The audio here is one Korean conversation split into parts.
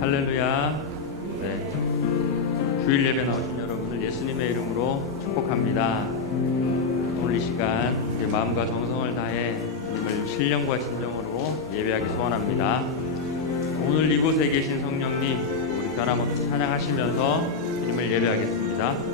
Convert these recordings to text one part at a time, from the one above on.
할렐루야. 네. 주일 예배 나오신 여러분을 예수님의 이름으로 축복합니다. 오늘 이 시간 우리 마음과 정성을 다해 주님을 신령과 진정으로 예배하기 소원합니다. 오늘 이곳에 계신 성령님, 우리 변함없이 찬양하시면서 주님을 예배하겠습니다.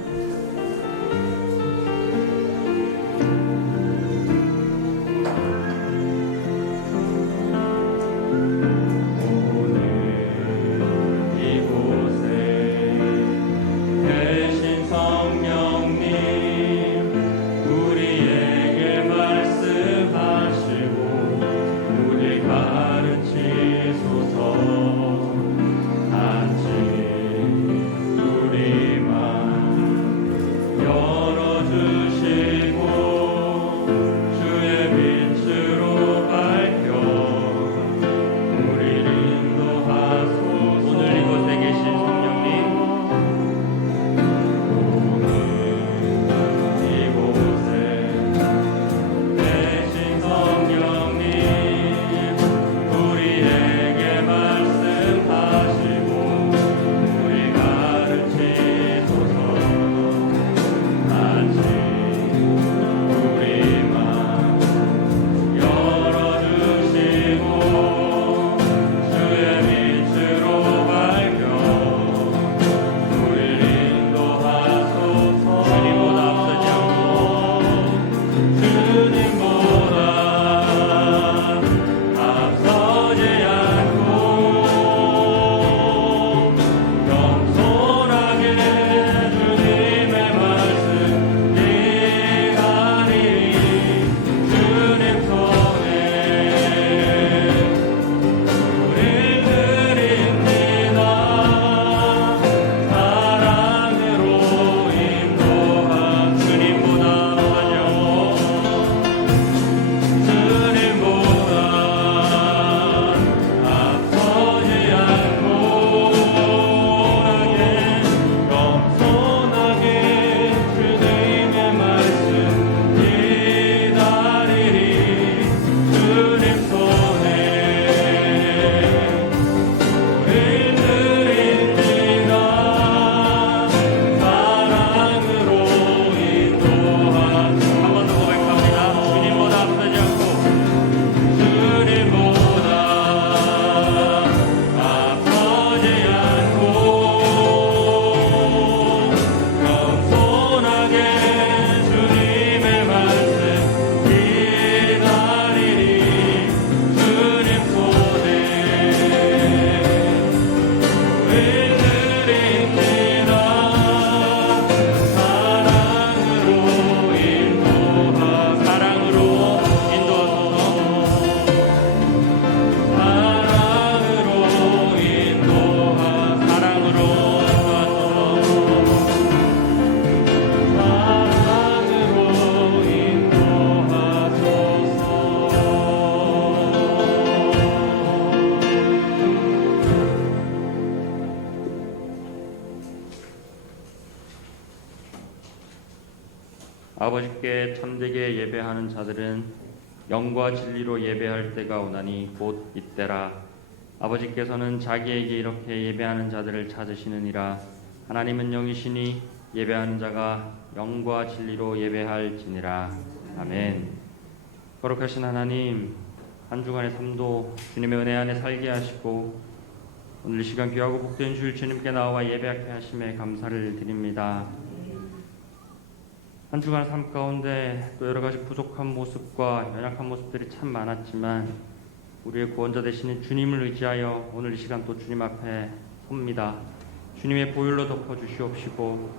아버지께 참되게 예배하는 자들은 영과 진리로 예배할 때가 오나니 곧 이때라. 아버지께서는 자기에게 이렇게 예배하는 자들을 찾으시느니라. 하나님은 영이시니 예배하는 자가 영과 진리로 예배할지니라. 아멘. 거룩하신 하나님, 한 주간의 삶도 주님의 은혜 안에 살게 하시고 오늘 이 시간 귀하고 복된 주일 주님께 나와 예배하게 하심에 감사를 드립니다. 한 주간 삶 가운데 또 여러 가지 부족한 모습과 연약한 모습들이 참 많았지만 우리의 구원자 되시는 주님을 의지하여 오늘 이 시간 또 주님 앞에 섭니다. 주님의 보혈로 덮어 주시옵시고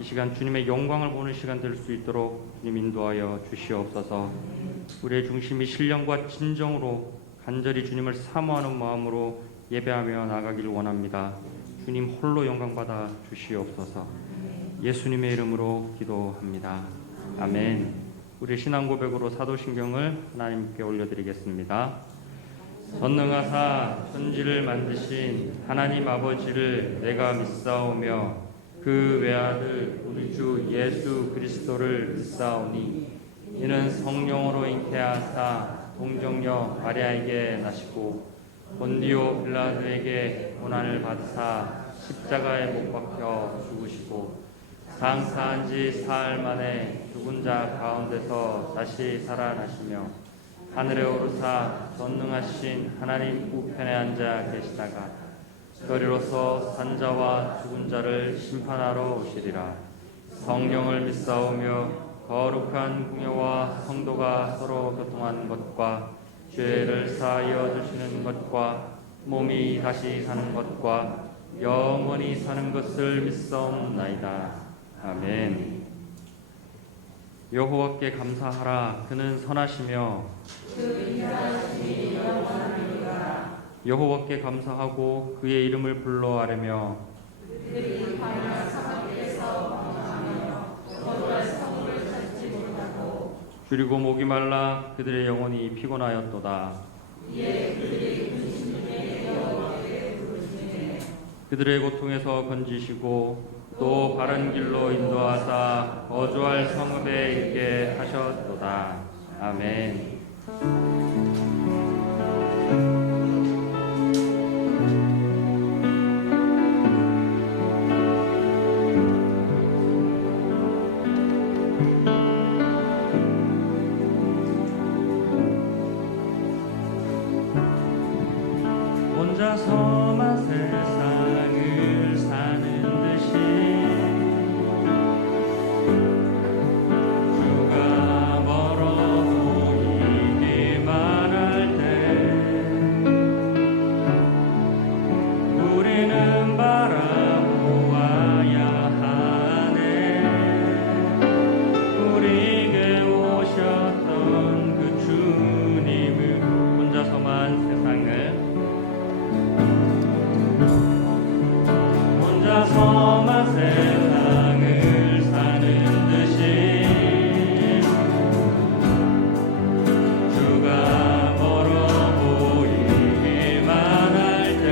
이 시간 주님의 영광을 보는 시간 될 수 있도록 주님 인도하여 주시옵소서. 우리의 중심이 신령과 진정으로 간절히 주님을 사모하는 마음으로 예배하며 나가기를 원합니다. 주님 홀로 영광 받아 주시옵소서. 예수님의 이름으로 기도합니다. 아멘. 우리 신앙 고백으로 사도신경을 하나님께 올려드리겠습니다. 전능하사 천지를 만드신 하나님 아버지를 내가 믿사오며 그 외아들 우리 주 예수 그리스도를 믿사오니 이는 성령으로 잉태하사 동정녀 마리아에게 나시고 본디오 빌라도에게 고난을 받으사 십자가에 못 박혀 죽으시고 장사한 지 사흘 만에 죽은 자 가운데서 다시 살아나시며 하늘에 오르사 전능하신 하나님 우편에 앉아 계시다가 저리로서 산자와 죽은 자를 심판하러 오시리라. 성령을 믿사오며 거룩한 궁녀와 성도가 서로 교통하는 것과 죄를 사하여 주시는 것과 몸이 다시 사는 것과 영원히 사는 것을 믿사옵나이다. 아멘. 여호와께 감사하라. 그는 선하시며 여호와께 감사하고 그의 이름을 불러 아뢰며 그리고 목이 말라 그들의 영혼이 피곤하였도다. 그들의 고통에서 건지시고 또 바른 길로 인도하사 거주할 성읍에 있게 하셨도다. 아멘. 혼자서만 세상을 사는 듯이 주가 멀어 보이기만 할 때 우리는 바라보아야 하네. 우리에게 오셨던 그 주님을 혼자서만 세상을 혼자서만 세상을 사는 듯이 주가 멀어 보이기만 할 때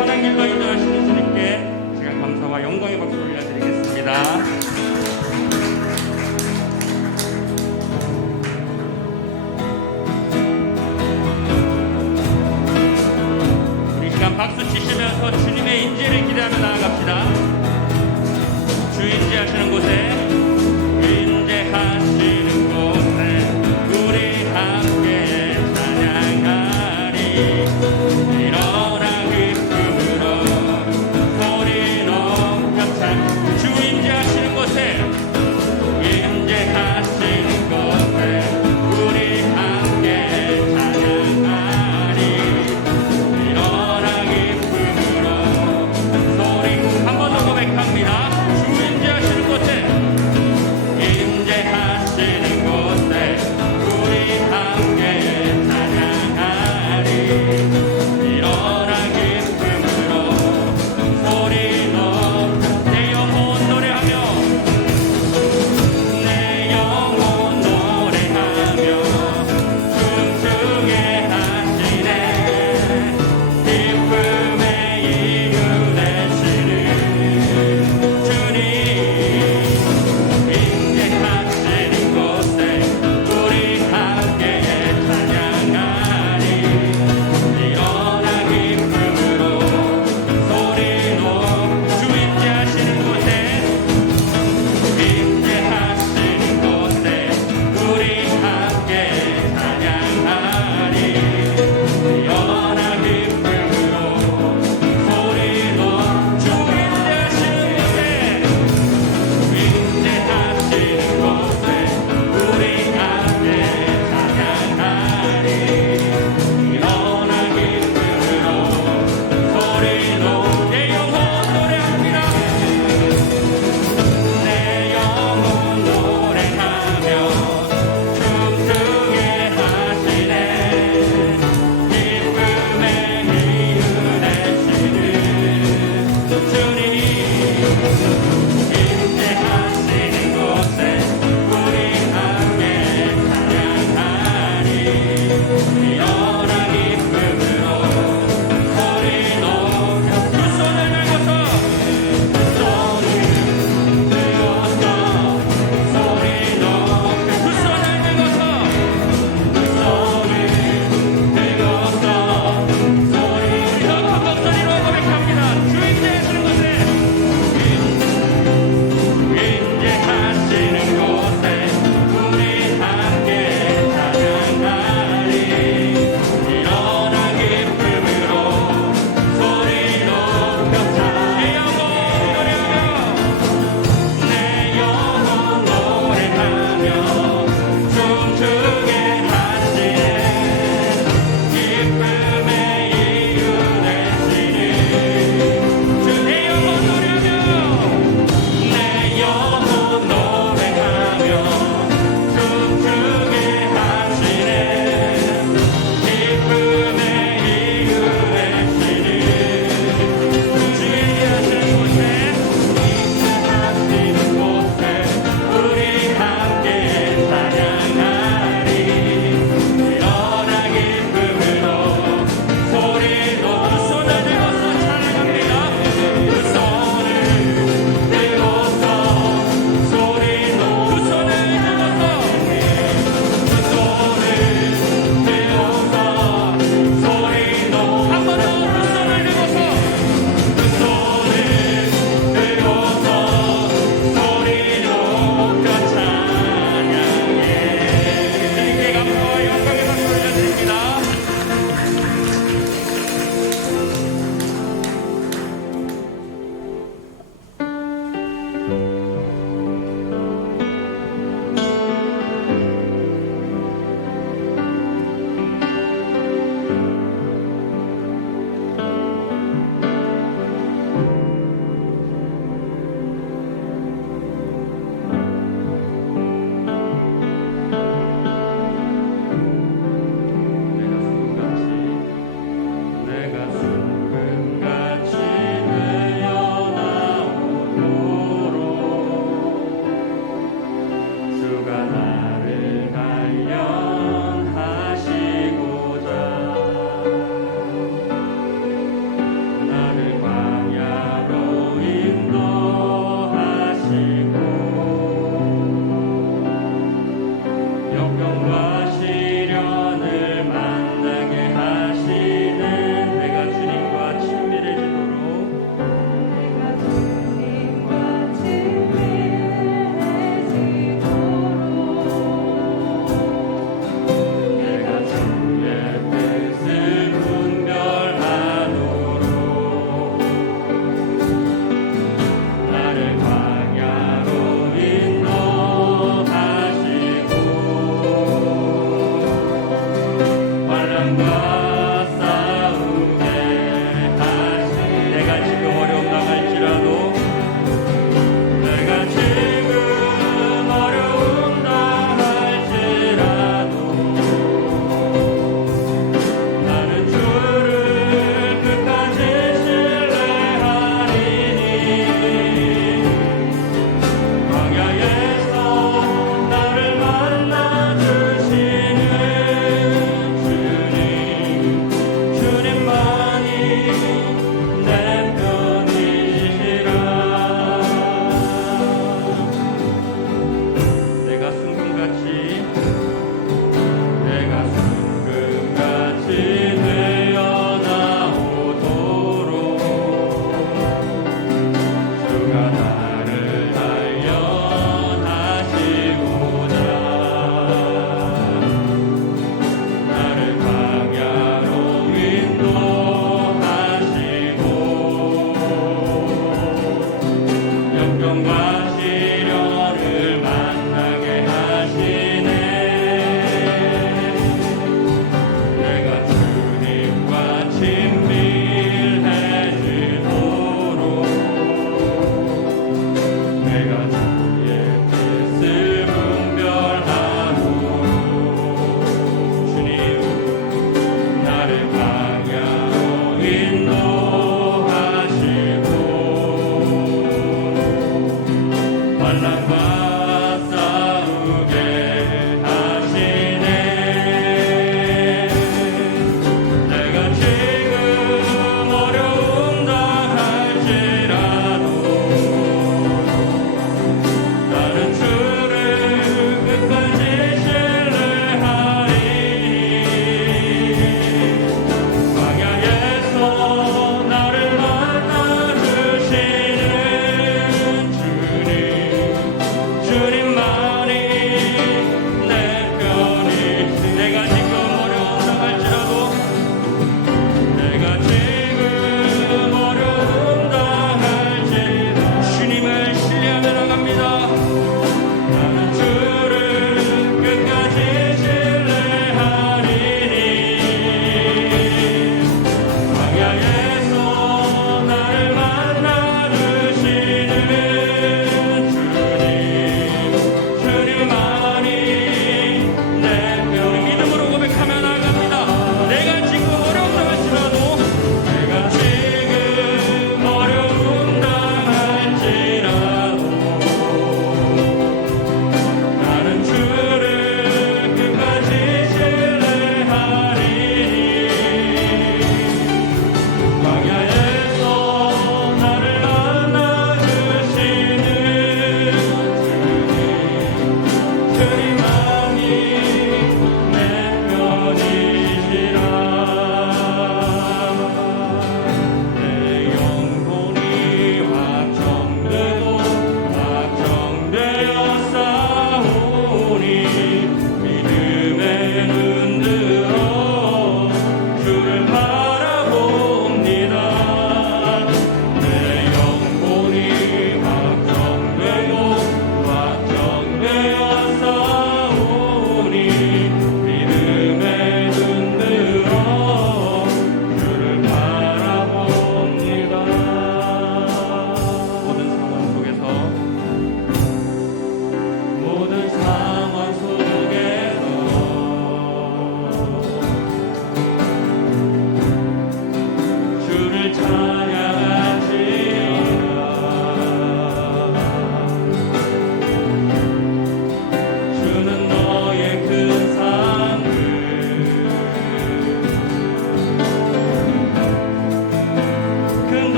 선한 길로 인도하시는 주님께 시간 감사와 영광의 박수를 올려드리겠습니다. 우리 시간 박수 치시면서 주님의 인재를 기대하며 나아갑시다. 주 인재하시는 곳에 인재하시는 곳에 우리 함께 찬양하리. 일어나 기쁨으로 소리 높여 찬. 주 인재하시는 곳에 인재하시는 곳에 우리 함께 찬양하리. 일어나 기쁨으로 소리 한 번 더 고백합니다. 주 인재하시는 곳에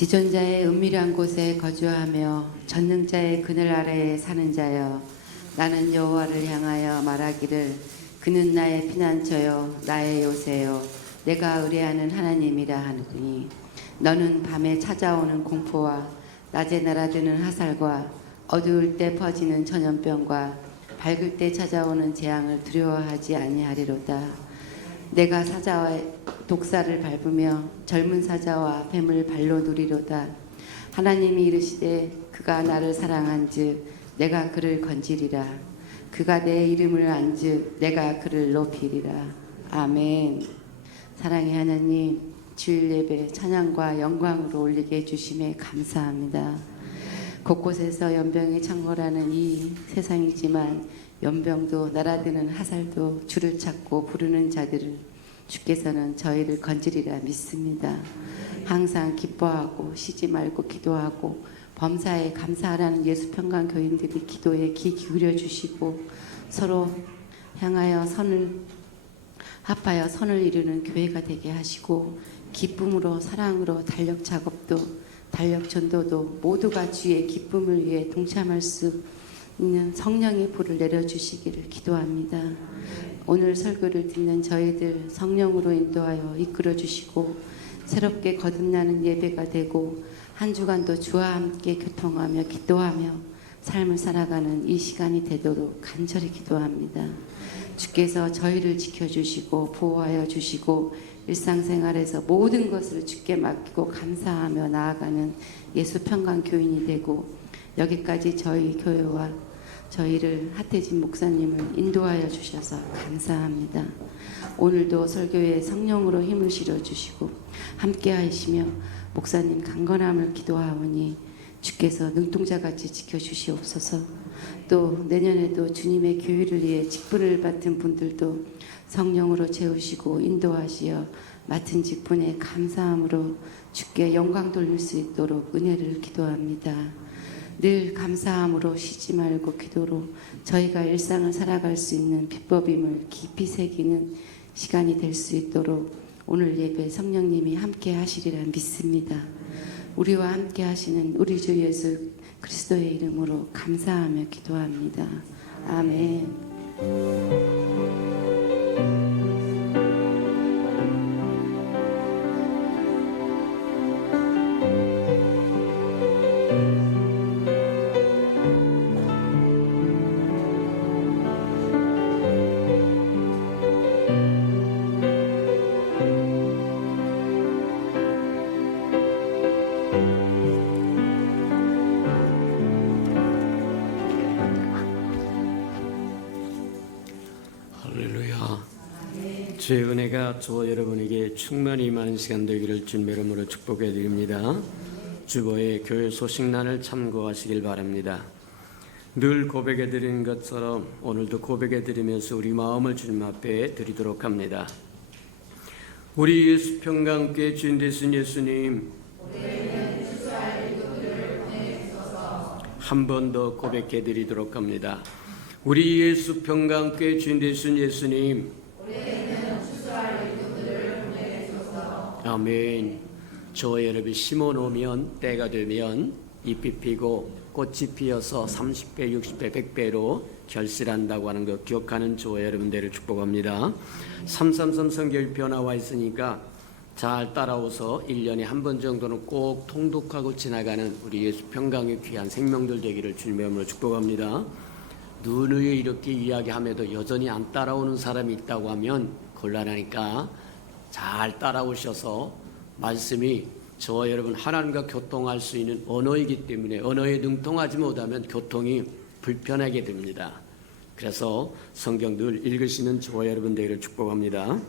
지존자의 은밀한 곳에 거주하며 전능자의 그늘 아래에 사는 자여, 나는 여호와를 향하여 말하기를 그는 나의 피난처요 나의 요새요 내가 의뢰하는 하나님이라 하느니, 너는 밤에 찾아오는 공포와 낮에 날아드는 화살과 어두울 때 퍼지는 전염병과 밝을 때 찾아오는 재앙을 두려워하지 아니하리로다. 내가 사자와 독사를 밟으며 젊은 사자와 뱀을 발로 누리로다. 하나님이 이르시되 그가 나를 사랑한즉 내가 그를 건지리라. 그가 내 이름을 안즉 내가 그를 높이리라. 아멘. 사랑의 하나님, 주일 예배 찬양과 영광으로 올리게 해주심에 감사합니다. 곳곳에서 연병이 창궐하는 이 세상이지만 연병도 날아드는 화살도 주를 찾고 부르는 자들을 주께서는 저희를 건지리라 믿습니다. 항상 기뻐하고 쉬지 말고 기도하고 범사에 감사하라는 예수 평강 교인들이 기도에 귀 기울여 주시고 서로 향하여 합하여 선을 이루는 교회가 되게 하시고, 기쁨으로 사랑으로 달력 작업도 달력 전도도 모두가 주의 기쁨을 위해 동참할 수 있는 성령의 불을 내려주시기를 기도합니다. 오늘 설교를 듣는 저희들 성령으로 인도하여 이끌어 주시고 새롭게 거듭나는 예배가 되고 한 주간도 주와 함께 교통하며 기도하며 삶을 살아가는 이 시간이 되도록 간절히 기도합니다. 주께서 저희를 지켜주시고 보호하여 주시고 일상생활에서 모든 것을 주께 맡기고 감사하며 나아가는 예수 평강 교인이 되고, 여기까지 저희 교회와 저희를 하태진 목사님을 인도하여 주셔서 감사합니다. 오늘도 설교에 성령으로 힘을 실어주시고 함께 하시며 목사님 강건함을 기도하오니 주께서 눈동자같이 지켜주시옵소서. 또 내년에도 주님의 교회를 위해 직분을 맡은 분들도 성령으로 채우시고 인도하시어 맡은 직분에 감사함으로 주께 영광 돌릴 수 있도록 은혜를 기도합니다. 늘 감사함으로 쉬지 말고 기도로 저희가 일상을 살아갈 수 있는 비법임을 깊이 새기는 시간이 될 수 있도록 오늘 예배 성령님이 함께 하시리라 믿습니다. 우리와 함께 하시는 우리 주 예수 그리스도의 이름으로 감사하며 기도합니다. 아멘. 주의 은혜가 저와 여러분에게 충만히 임하는 시간 되기를 주님의 이름으로 축복해 드립니다. 주보의 교회 소식란을 참고하시길 바랍니다. 늘 고백해 드리는 것처럼 오늘도 고백해 드리면서 우리 마음을 주님 앞에 드리도록 합니다. 우리 예수 평강교회 주인 되신 예수님, 한 번 더 고백해 드리도록 합니다. 우리 예수 평강교회 주인 되신 예수님, 아멘. 저와 여러분이 심어놓으면 때가 되면 잎이 피고 꽃이 피어서 30배, 60배, 100배로 결실한다고 하는 것 기억하는 저와 여러분들을 축복합니다. 333 성경표 나와 있으니까 잘 따라오서 1년에 한 번 정도는 꼭 통독하고 지나가는 우리 예수 평강의 귀한 생명들 되기를 주님의 이름으로 축복합니다. 누누이 이렇게 이야기함에도 여전히 안 따라오는 사람이 있다고 하면 곤란하니까 잘 따라오셔서 말씀이 저와 여러분 하나님과 교통할 수 있는 언어이기 때문에 언어에 능통하지 못하면 교통이 불편하게 됩니다. 그래서 성경 늘 읽으시는 저와 여러분 되기를 축복합니다.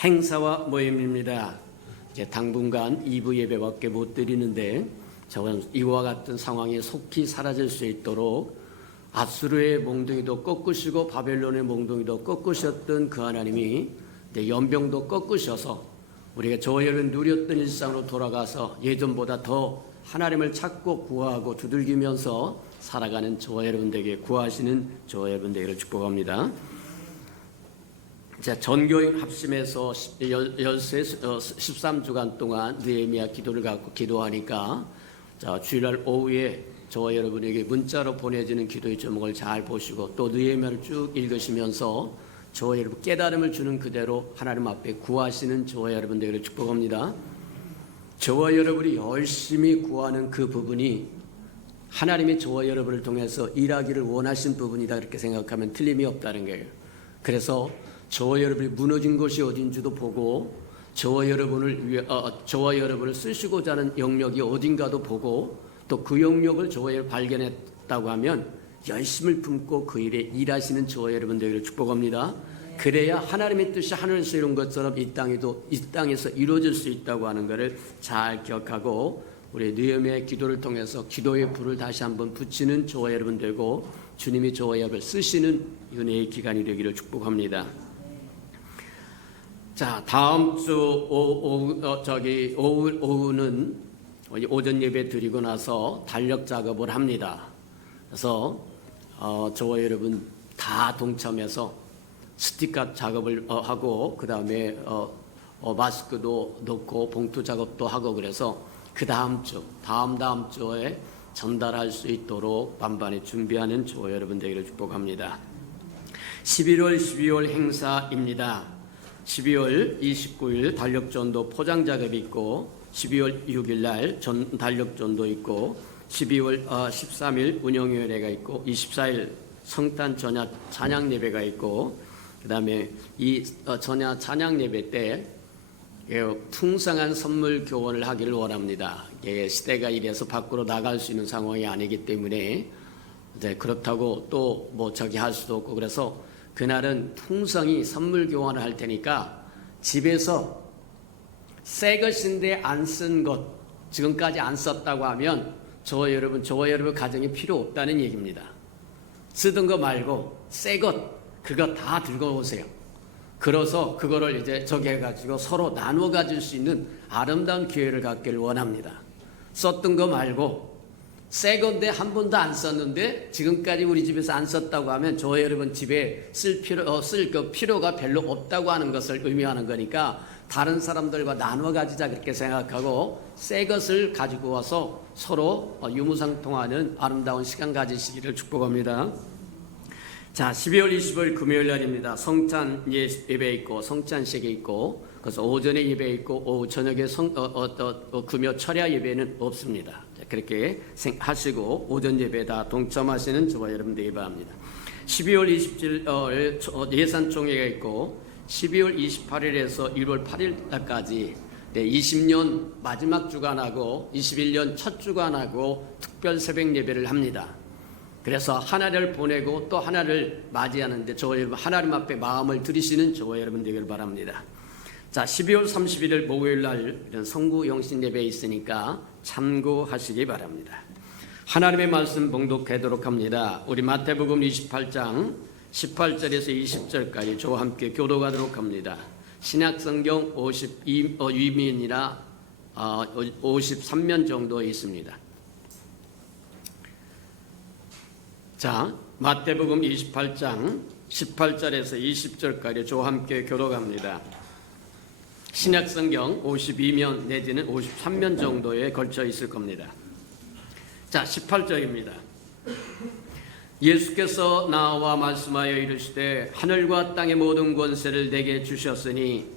행사와 모임입니다. 이제 당분간 2부 예배밖에 못 드리는데 저는 이와 같은 상황이 속히 사라질 수 있도록 아수르의 몽둥이도 꺾으시고 바벨론의 몽둥이도 꺾으셨던 그 하나님이 연병도 꺾으셔서 우리가 저와 여러분 누렸던 일상으로 돌아가서 예전보다 더 하나님을 찾고 구하고 두들기면서 살아가는 저와 여러분들에게 구하시는 저와 여러분들에게 축복합니다. 자, 전교인 합심해서 13주간 동안 느헤미야 기도를 갖고 기도하니까 자, 주일날 오후에 저와 여러분에게 문자로 보내지는 기도의 제목을 잘 보시고 또 느헤미야를 쭉 읽으시면서 저와 여러분 깨달음을 주는 그대로 하나님 앞에 구하시는 저와 여러분 되기를 축복합니다. 저와 여러분이 열심히 구하는 그 부분이 하나님이 저와 여러분을 통해서 일하기를 원하신 부분이다 이렇게 생각하면 틀림이 없다는 거예요. 그래서 저와 여러분이 무너진 것이 어딘지도 보고 저와 여러분을 쓰시고자 하는 영역이 어딘가도 보고 또 그 영역을 저와 여러분 발견했다고 하면 열심을 품고 그 일에 일하시는 저와 여러분 되기를 축복합니다. 그래야 하나님의 뜻이 하늘에서 이룬 것처럼 이 땅에서 이루어질 수 있다고 하는 것을 잘 기억하고 우리 느헤미야의 기도를 통해서 기도의 불을 다시 한번 붙이는 저와 여러분 되고 주님이 저와 여러분을 쓰시는 은혜의 기간이 되기를 축복합니다. 자, 다음 주 오후는 오전 예배 드리고 나서 달력 작업을 합니다. 그래서 저와 여러분 다 동참해서 스티커 작업을 하고 그 다음에 마스크도 넣고 봉투 작업도 하고 그래서 그 다음 주에 전달할 수 있도록 반반히 준비하는 저와 여러분 되기를 축복합니다. 11월 12월 행사입니다. 12월 29일 달력전도 포장 작업이 있고 12월 6일 날 달력전도 있고 12월 13일 운영회례가 있고 24일 성탄 전야 찬양 예배가 있고 그 다음에 이 전야 찬양 예배 때 풍성한 선물 교환을 하기를 원합니다. 시대가 이래서 밖으로 나갈 수 있는 상황이 아니기 때문에 그렇다고 또 할 수도 없고 그래서 그날은 풍성히 선물 교환을 할 테니까 집에서 새 것인데 안 쓴 것 지금까지 안 썼다고 하면 저와 여러분 가정이 필요 없다는 얘기입니다. 쓰던 거 말고 새 것 그거 다 들고 오세요. 그래서 그거를 이제 저기 해가지고 서로 나누어 가질 수 있는 아름다운 기회를 갖기를 원합니다. 썼던 거 말고 새 건데 한 번도 안 썼는데 지금까지 우리 집에서 안 썼다고 하면 저와 여러분 집에 쓸 필요가 별로 없다고 하는 것을 의미하는 거니까 다른 사람들과 나누어 가지자 그렇게 생각하고 새 것을 가지고 와서 서로 유무상통하는 아름다운 시간 가지시기를 축복합니다. 자, 12월 25일 금요일 날입니다. 성찬 예배 있고 성찬식이 있고 그래서 오전에 예배 있고 오후 저녁에 금요 철야 예배는 없습니다. 자, 그렇게 하시고 오전 예배 다 동참하시는 저와 여러분들 예배합니다. 12월 27일 예산총회가 있고 12월 28일에서 1월 8일까지 20년 마지막 주간하고 21년 첫 주간하고 특별 새벽 예배를 합니다. 그래서 하나를 보내고 또 하나를 맞이하는데 저와 여러분 하나님 앞에 마음을 들이시는 저와 여러분 되기를 바랍니다. 자, 12월 31일 목요일 날 성구 영신 예배 있으니까 참고하시기 바랍니다. 하나님의 말씀 봉독하도록 합니다. 우리 마태복음 28장 18절에서 20절까지 저와 함께 교독하도록 합니다. 신약성경 52면이나 53면 정도 있습니다. 자, 마태복음 28장 18절에서 20절까지 저와 함께 교독합니다. 신약성경 52면 내지는 53면 정도에 걸쳐 있을 겁니다. 자, 18절입니다. 예수께서 나와 말씀하여 이르시되 하늘과 땅의 모든 권세를 내게 주셨으니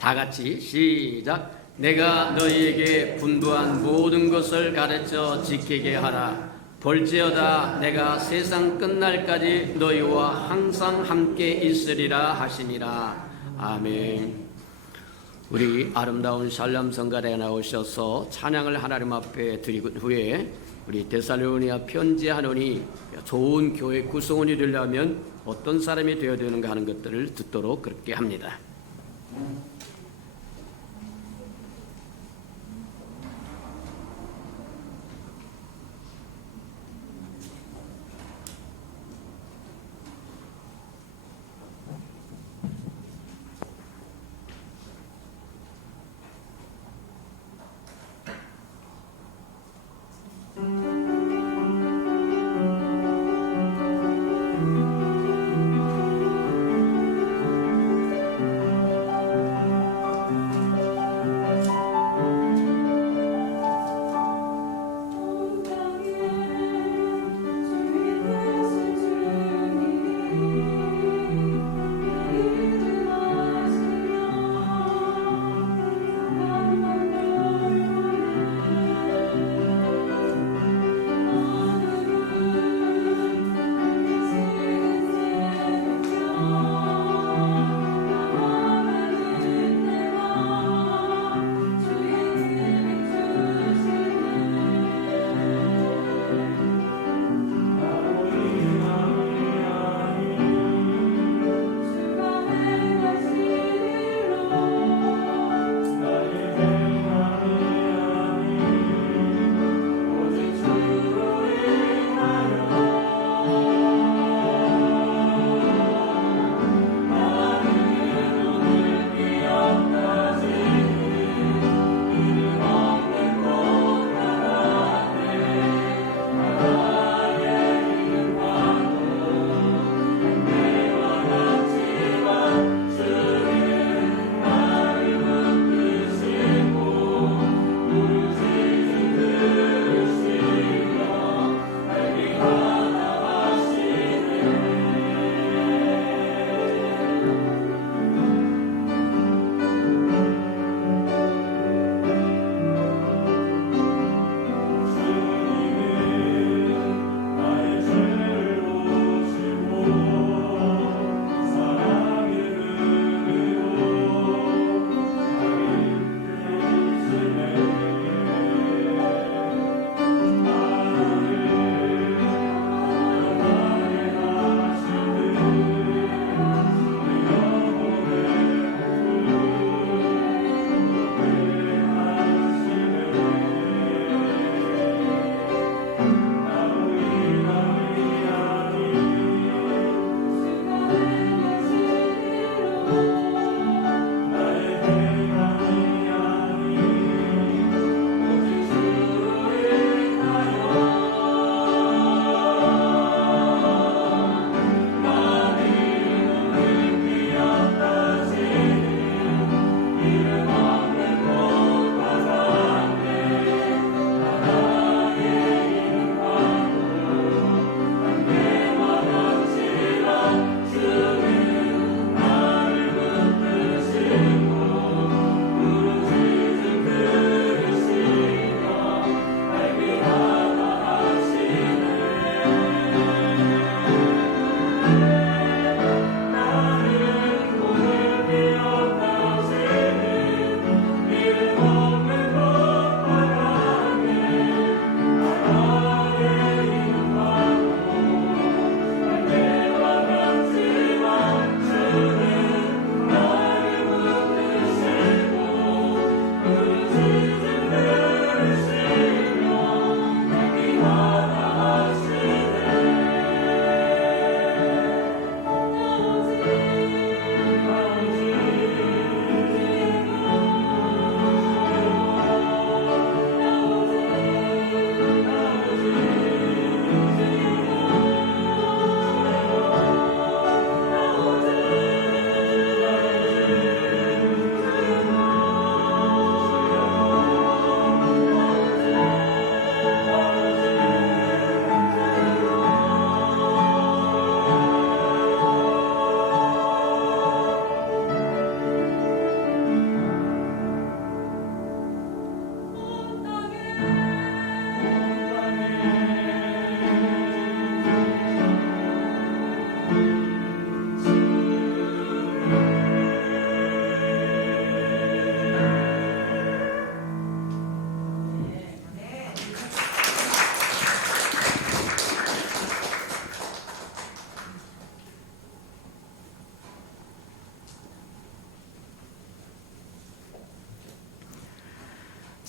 다 같이 시작. 내가 너희에게 분부한 모든 것을 가르쳐 지키게 하라. 볼지어다 내가 세상 끝날까지 너희와 항상 함께 있으리라 하시니라. 아멘. 우리 아름다운 샬롬 성가대에 나오셔서 찬양을 하나님 앞에 드리고 후에 우리 데살로니가 편지하노니 좋은 교회 구성원이 되려면 어떤 사람이 되어야 되는가 하는 것들을 듣도록 그렇게 합니다.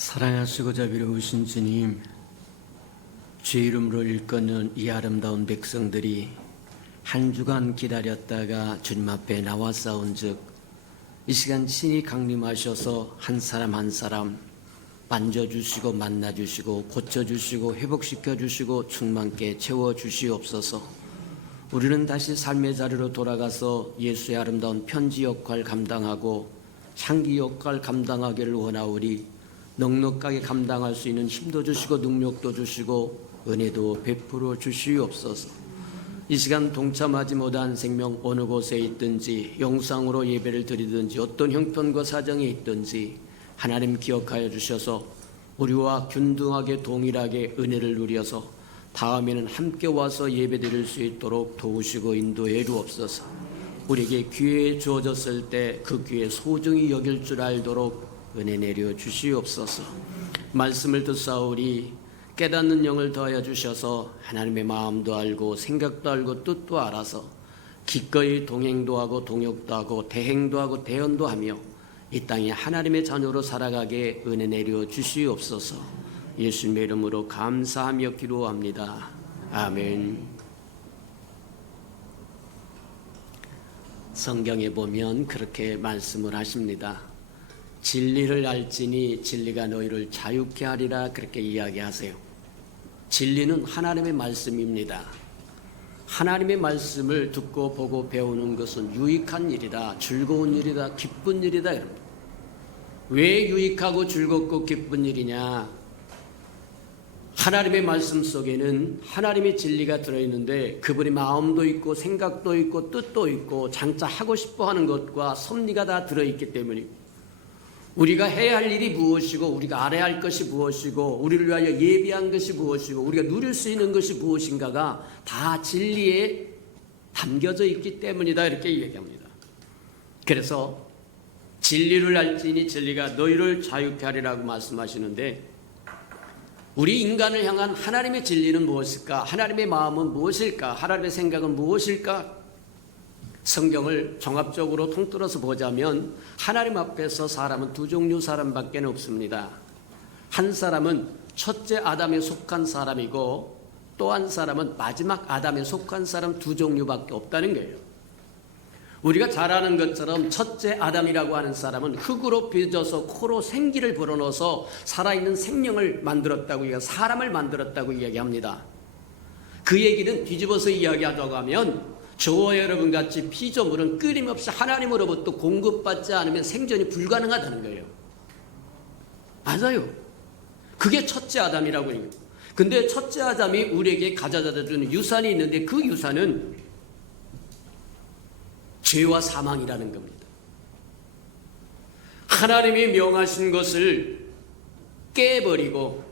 사랑하시고 자비로우신 주님, 주의 이름으로 일컫는 이 아름다운 백성들이 한 주간 기다렸다가 주님 앞에 나와싸운즉 이 시간 친히 강림하셔서 한 사람 한 사람 만져주시고 만나주시고 고쳐주시고 회복시켜주시고 충만케 채워주시옵소서. 우리는 다시 삶의 자리로 돌아가서 예수의 아름다운 편지 역할 감당하고 향기 역할 감당하기를 원하오리. 넉넉하게 감당할 수 있는 힘도 주시고 능력도 주시고 은혜도 베풀어 주시옵소서. 이 시간 동참하지 못한 생명 어느 곳에 있든지 영상으로 예배를 드리든지 어떤 형편과 사정에 있든지 하나님 기억하여 주셔서 우리와 균등하게 동일하게 은혜를 누려서 다음에는 함께 와서 예배 드릴 수 있도록 도우시고 인도해 주옵소서. 우리에게 기회 주어졌을 때 그 기회 소중히 여길 줄 알도록 은혜 내려 주시옵소서. 말씀을 듣사오리 깨닫는 영을 더하여 주셔서 하나님의 마음도 알고 생각도 알고 뜻도 알아서 기꺼이 동행도 하고 동역도 하고 대행도 하고 대언도 하며 이 땅에 하나님의 자녀로 살아가게 은혜 내려 주시옵소서. 예수님의 이름으로 감사하며 기도합니다. 아멘. 성경에 보면 그렇게 말씀을 하십니다. 진리를 알지니 진리가 너희를 자유케 하리라, 그렇게 이야기하세요. 진리는 하나님의 말씀입니다. 하나님의 말씀을 듣고 보고 배우는 것은 유익한 일이다, 즐거운 일이다, 기쁜 일이다. 왜 유익하고 즐겁고 기쁜 일이냐? 하나님의 말씀 속에는 하나님의 진리가 들어있는데 그분의 마음도 있고 생각도 있고 뜻도 있고 장차 하고 싶어 하는 것과 섭리가 다 들어있기 때문입니다. 우리가 해야 할 일이 무엇이고 우리가 알아야 할 것이 무엇이고 우리를 위하여 예비한 것이 무엇이고 우리가 누릴 수 있는 것이 무엇인가가 다 진리에 담겨져 있기 때문이다, 이렇게 얘기합니다. 그래서 진리를 알지니 진리가 너희를 자유케 하리라고 말씀하시는데, 우리 인간을 향한 하나님의 진리는 무엇일까? 하나님의 마음은 무엇일까? 하나님의 생각은 무엇일까? 성경을 종합적으로 통틀어서 보자면 하나님 앞에서 사람은 두 종류 사람밖에 없습니다. 한 사람은 첫째 아담에 속한 사람이고 또 한 사람은 마지막 아담에 속한 사람, 두 종류밖에 없다는 거예요. 우리가 잘 아는 것처럼 첫째 아담이라고 하는 사람은 흙으로 빚어서 코로 생기를 불어넣어서 살아있는 생명을 만들었다고, 사람을 만들었다고 이야기합니다. 그 얘기는 뒤집어서 이야기하자고 하면 저와 여러분 같이 피조물은 끊임없이 하나님으로부터 공급받지 않으면 생존이 불가능하다는 거예요. 맞아요. 그게 첫째 아담이라고 해요. 근데 첫째 아담이 우리에게 가져다 주는 유산이 있는데 그 유산은 죄와 사망이라는 겁니다. 하나님이 명하신 것을 깨버리고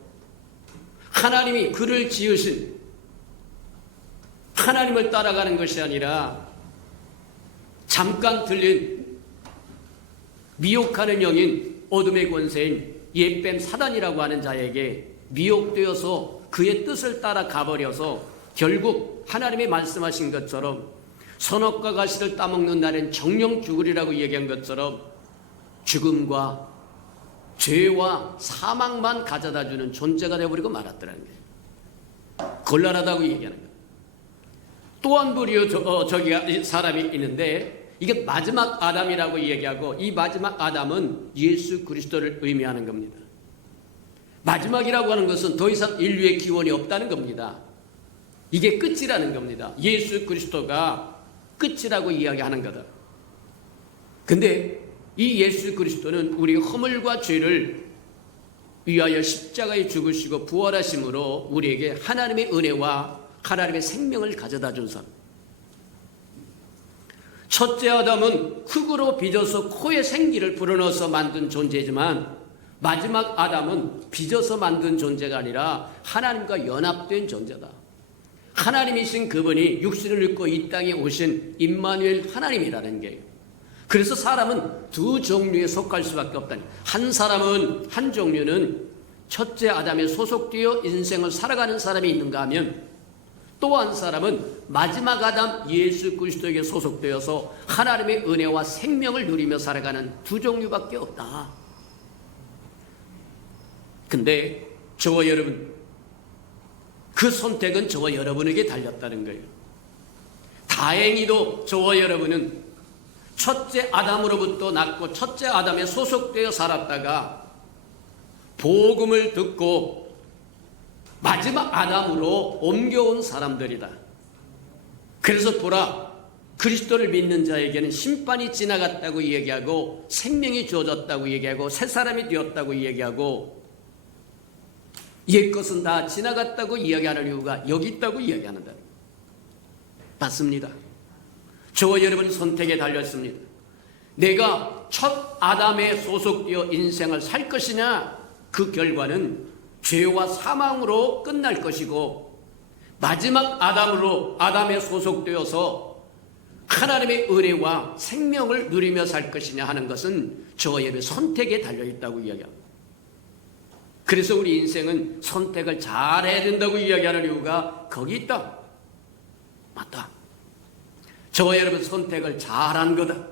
하나님이 그를 지으신 하나님을 따라가는 것이 아니라 잠깐 들린 미혹하는 영인 어둠의 권세인 옛뱀 사단이라고 하는 자에게 미혹되어서 그의 뜻을 따라 가버려서 결국 하나님이 말씀하신 것처럼 선악과 과실을 따먹는 날엔 정령 죽으리라고 얘기한 것처럼 죽음과 죄와 사망만 가져다주는 존재가 되어버리고 말았더라는 거예요. 곤란하다고 얘기하는 거예요. 또 한 부류 저기 사람이 있는데 이게 마지막 아담이라고 얘기하고, 이 마지막 아담은 예수 그리스도를 의미하는 겁니다. 마지막이라고 하는 것은 더 이상 인류의 기원이 없다는 겁니다. 이게 끝이라는 겁니다. 예수 그리스도가 끝이라고 이야기하는 거다. 근데 이 예수 그리스도는 우리의 허물과 죄를 위하여 십자가에 죽으시고 부활하심으로 우리에게 하나님의 은혜와 하나님의 생명을 가져다 준 사람. 첫째 아담은 흙으로 빚어서 코에 생기를 불어넣어서 만든 존재지만 마지막 아담은 빚어서 만든 존재가 아니라 하나님과 연합된 존재다. 하나님이신 그분이 육신을 입고 이 땅에 오신 임마누엘 하나님이라는 게, 그래서 사람은 두 종류에 속할 수밖에 없다니. 한 사람은, 한 종류는 첫째 아담에 소속되어 인생을 살아가는 사람이 있는가 하면, 또 한 사람은 마지막 아담 예수 그리스도에게 소속되어서 하나님의 은혜와 생명을 누리며 살아가는 두 종류밖에 없다. 근데 저와 여러분, 그 선택은 저와 여러분에게 달렸다는 거예요. 다행히도 저와 여러분은 첫째 아담으로부터 났고 첫째 아담에 소속되어 살았다가 복음을 듣고 마지막 아담으로 옮겨온 사람들이다. 그래서 보라, 그리스도를 믿는 자에게는 심판이 지나갔다고 얘기하고 생명이 주어졌다고 얘기하고 새 사람이 되었다고 얘기하고 옛것은 다 지나갔다고 이야기하는 이유가 여기 있다고 이야기하는다. 맞습니다. 저와 여러분 선택에 달렸습니다. 내가 첫 아담에 소속되어 인생을 살 것이냐, 그 결과는 죄와 사망으로 끝날 것이고 마지막 아담에 소속되어서 하나님의 은혜와 생명을 누리며 살 것이냐 하는 것은 저와 여러분의 선택에 달려있다고 이야기합니다. 그래서 우리 인생은 선택을 잘해야 된다고 이야기하는 이유가 거기 있다. 맞다. 저와 여러분 선택을 잘한 거다.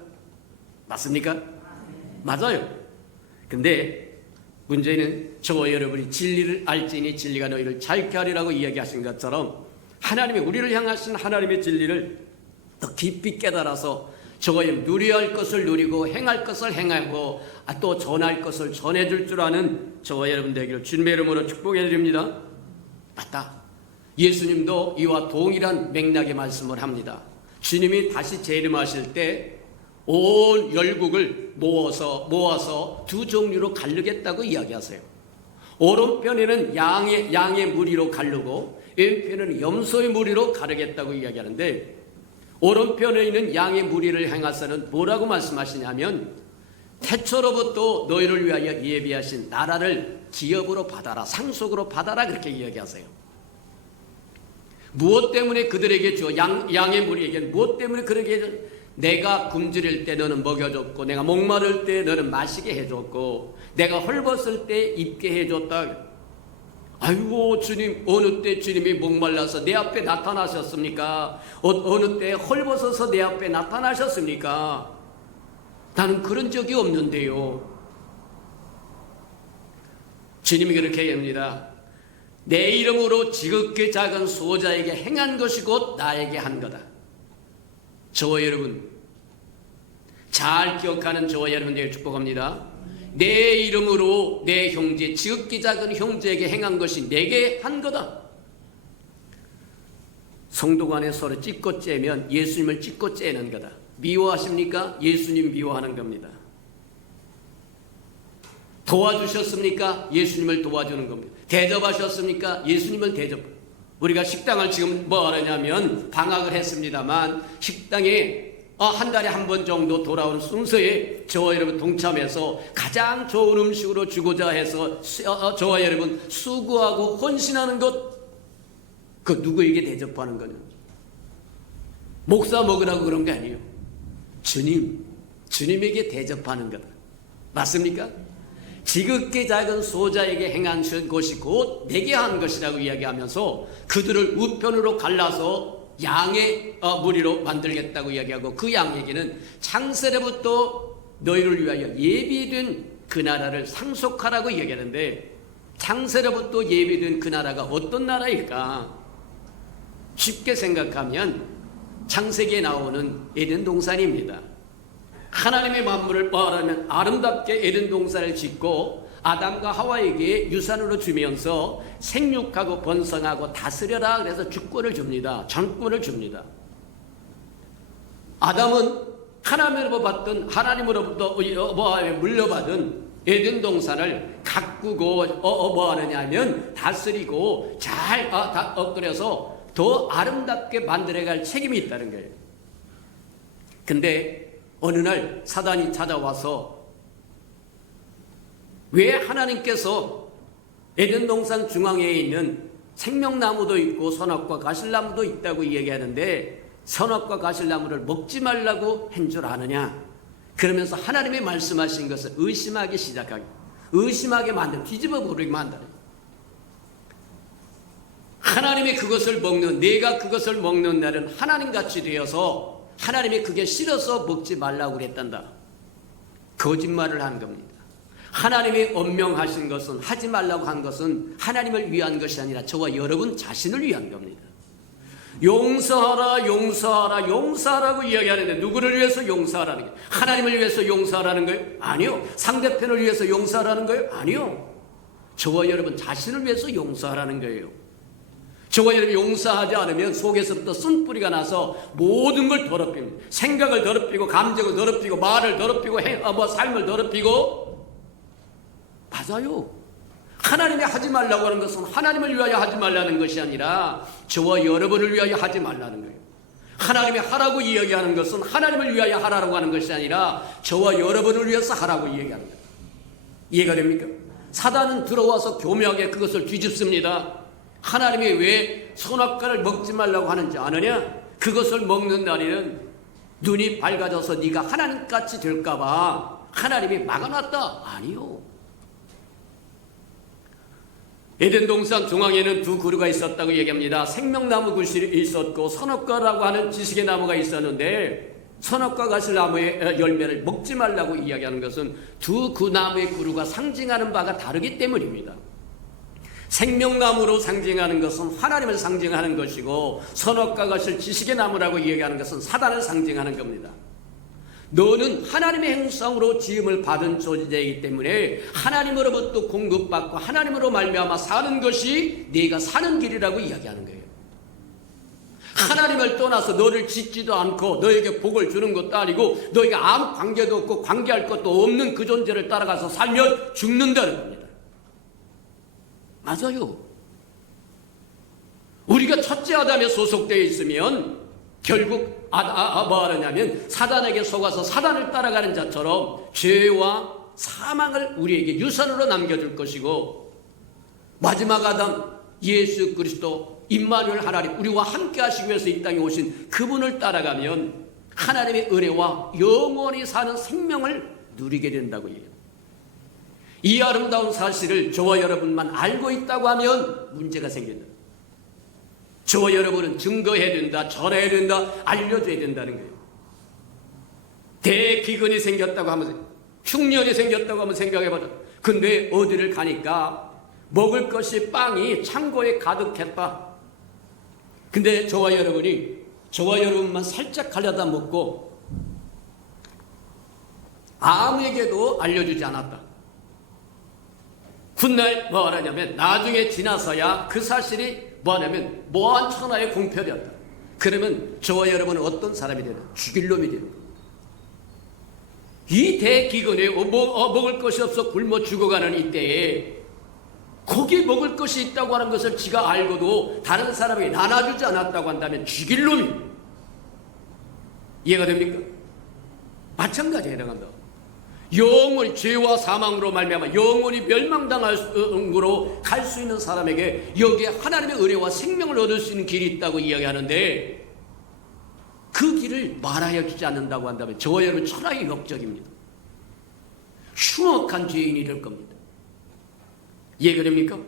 맞습니까? 맞아요. 근데 문제는 저와 여러분이 진리를 알지니 진리가 너희를 자유케 하리라고 이야기하신 것처럼 하나님의 우리를 향하신 하나님의 진리를 더 깊이 깨달아서 저와 여러분 누려야 할 것을 누리고 행할 것을 행하고 또 전할 것을 전해줄 줄 아는 저와 여러분 되기를 주님의 이름으로 축복해 드립니다. 맞다. 예수님도 이와 동일한 맥락의 말씀을 합니다. 주님이 다시 재림하실 때 온 열국을 모아서 두 종류로 가르겠다고 이야기하세요. 오른편에는 양의 무리로 가르고 왼편에는 염소의 무리로 가르겠다고 이야기하는데, 오른편에 있는 양의 무리를 행하서는 뭐라고 말씀하시냐면 태초로부터 너희를 위하여 예비하신 나라를 기업으로 받아라, 상속으로 받아라, 그렇게 이야기하세요. 무엇 때문에 그들에게 주어 양의 무리에게 무엇 때문에 그렇게 내가 굶주릴 때 너는 먹여줬고 내가 목마를 때 너는 마시게 해줬고 내가 헐벗을 때 입게 해줬다. 아이고 주님, 어느 때 주님이 목말라서 내 앞에 나타나셨습니까? 어느 때 헐벗어서 내 앞에 나타나셨습니까? 나는 그런 적이 없는데요. 주님이 그렇게 합니다. 내 이름으로 지극히 작은 수호자에게 행한 것이 곧 나에게 한 거다. 저와 여러분, 잘 기억하는 저와 여러분들에게 축복합니다. 내 이름으로 내 형제, 지극히 작은 형제에게 행한 것이 내게 한 거다. 성도 간에 서로 찢고 째면 예수님을 찢고 째는 거다. 미워하십니까? 예수님 미워하는 겁니다. 도와주셨습니까? 예수님을 도와주는 겁니다. 대접하셨습니까? 예수님을 대접. 우리가 식당을 지금 뭐 하느냐면 방학을 했습니다만 식당에 한 달에 한 번 정도 돌아오는 순서에 저와 여러분 동참해서 가장 좋은 음식으로 주고자 해서 저와 여러분 수고하고 헌신하는 것, 그 누구에게 대접하는 거냐? 목사 먹으라고 그런 게 아니에요. 주님에게 대접하는 거다. 맞습니까? 지극히 작은 소자에게 행한 것이 곧 내게 한 것이라고 이야기하면서 그들을 우편으로 갈라서 양의 무리로 만들겠다고 이야기하고, 그 양에게는 창세로부터 너희를 위하여 예비된 그 나라를 상속하라고 이야기하는데, 창세로부터 예비된 그 나라가 어떤 나라일까? 쉽게 생각하면 창세기에 나오는 에덴 동산입니다. 하나님의 만물을 말하면 아름답게 에덴 동산을 짓고 아담과 하와에게 유산으로 주면서 생육하고 번성하고 다스려라, 그래서 주권을 줍니다. 전권을 줍니다. 아담은 하나님으로부터 물려받은 에덴 동산을 가꾸고 뭐 하느냐면 다스리고 잘 엇그려서 더 아름답게 만들어갈 책임이 있다는 거예요. 근데 어느 날 사단이 찾아와서 왜 하나님께서 에덴 동산 중앙에 있는 생명나무도 있고 선악과 가실나무도 있다고 얘기하는데 선악과 가실나무를 먹지 말라고 한 줄 아느냐? 그러면서 하나님이 말씀하신 것을 의심하기 시작하게, 의심하게 만들어, 뒤집어 버리게 만들어. 하나님이 그것을 먹는, 내가 그것을 먹는 날은 하나님같이 되어서 하나님이 그게 싫어서 먹지 말라고 그랬단다. 거짓말을 한 겁니다. 하나님이 엄명하신 것은, 하지 말라고 한 것은 하나님을 위한 것이 아니라 저와 여러분 자신을 위한 겁니다. 용서하라, 용서하라, 용서하라고 이야기하는데 누구를 위해서 용서하라는 거예요? 하나님을 위해서 용서하라는 거예요? 아니요. 상대편을 위해서 용서하라는 거예요? 아니요. 저와 여러분 자신을 위해서 용서하라는 거예요. 저와 여러분이 용서하지 않으면 속에서부터 쓴뿌리가 나서 모든 걸 더럽힙니다. 생각을 더럽히고, 감정을 더럽히고, 말을 더럽히고, 삶을 더럽히고. 맞아요. 하나님이 하지 말라고 하는 것은 하나님을 위하여 하지 말라는 것이 아니라 저와 여러분을 위하여 하지 말라는 거예요. 하나님이 하라고 이야기하는 것은 하나님을 위하여 하라고 하는 것이 아니라 저와 여러분을 위해서 하라고 이야기하는 거예요. 이해가 됩니까? 사단은 들어와서 교묘하게 그것을 뒤집습니다. 하나님이 왜 선악과를 먹지 말라고 하는지 아느냐? 그것을 먹는 날에는 눈이 밝아져서 네가 하나님같이 될까 봐 하나님이 막아놨다. 아니요. 에덴 동산 중앙에는 두 그루가 있었다고 얘기합니다. 생명나무 굴실이 있었고 선악과라고 하는 지식의 나무가 있었는데, 선악과 가실나무의 열매를 먹지 말라고 이야기하는 것은 두 그 나무의 그루가 상징하는 바가 다르기 때문입니다. 생명나무로 상징하는 것은 하나님을 상징하는 것이고, 선악과 가실 지식의 나무라고 이야기하는 것은 사단을 상징하는 겁니다. 너는 하나님의 형상으로 지음을 받은 존재이기 때문에 하나님으로부터 공급받고 하나님으로 말미암아 사는 것이 네가 사는 길이라고 이야기하는 거예요. 하나님을 떠나서 너를 짓지도 않고 너에게 복을 주는 것도 아니고 너에게 아무 관계도 없고 관계할 것도 없는 그 존재를 따라가서 살면 죽는다는 겁니다. 맞아요. 우리가 첫째 아담에 소속되어 있으면 결국 뭐 하느냐면 사단에게 속아서 사단을 따라가는 자처럼 죄와 사망을 우리에게 유산으로 남겨줄 것이고, 마지막 아담 예수 그리스도 임마누엘 하나님, 우리와 함께 하시기 위해서 이 땅에 오신 그분을 따라가면 하나님의 은혜와 영원히 사는 생명을 누리게 된다고 해요. 이 아름다운 사실을 저와 여러분만 알고 있다고 하면 문제가 생긴다. 저와 여러분은 증거해야 된다, 전해야 된다, 알려줘야 된다는 거예요. 대기근이 생겼다고 하면, 흉년이 생겼다고 하면 생각해보자. 근데 어디를 가니까 먹을 것이 빵이 창고에 가득했다. 근데 저와 여러분만 살짝 가려다 먹고 아무에게도 알려주지 않았다. 훗날 뭐 하냐면 나중에 지나서야 그 사실이 뭐하냐면 모한 천하의 공표되었다. 그러면 저와 여러분은 어떤 사람이 되나? 죽일 놈이 되는 겁니다. 이 대기근에 먹을 것이 없어 굶어 죽어가는 이때에 거기 먹을 것이 있다고 하는 것을 지가 알고도 다른 사람에게 나눠주지 않았다고 한다면 죽일 놈입니다. 이해가 됩니까? 마찬가지에 해당한다. 영원히 죄와 사망으로 말미암아 영원히 멸망당할 으로 갈 수 있는 사람에게 여기에 하나님의 은혜와 생명을 얻을 수 있는 길이 있다고 이야기하는데, 그 길을 말하여 주지 않는다고 한다면 저와 여러분 천하의 역적입니다. 흉악한 죄인이 될 겁니다. 이해가 됩니까?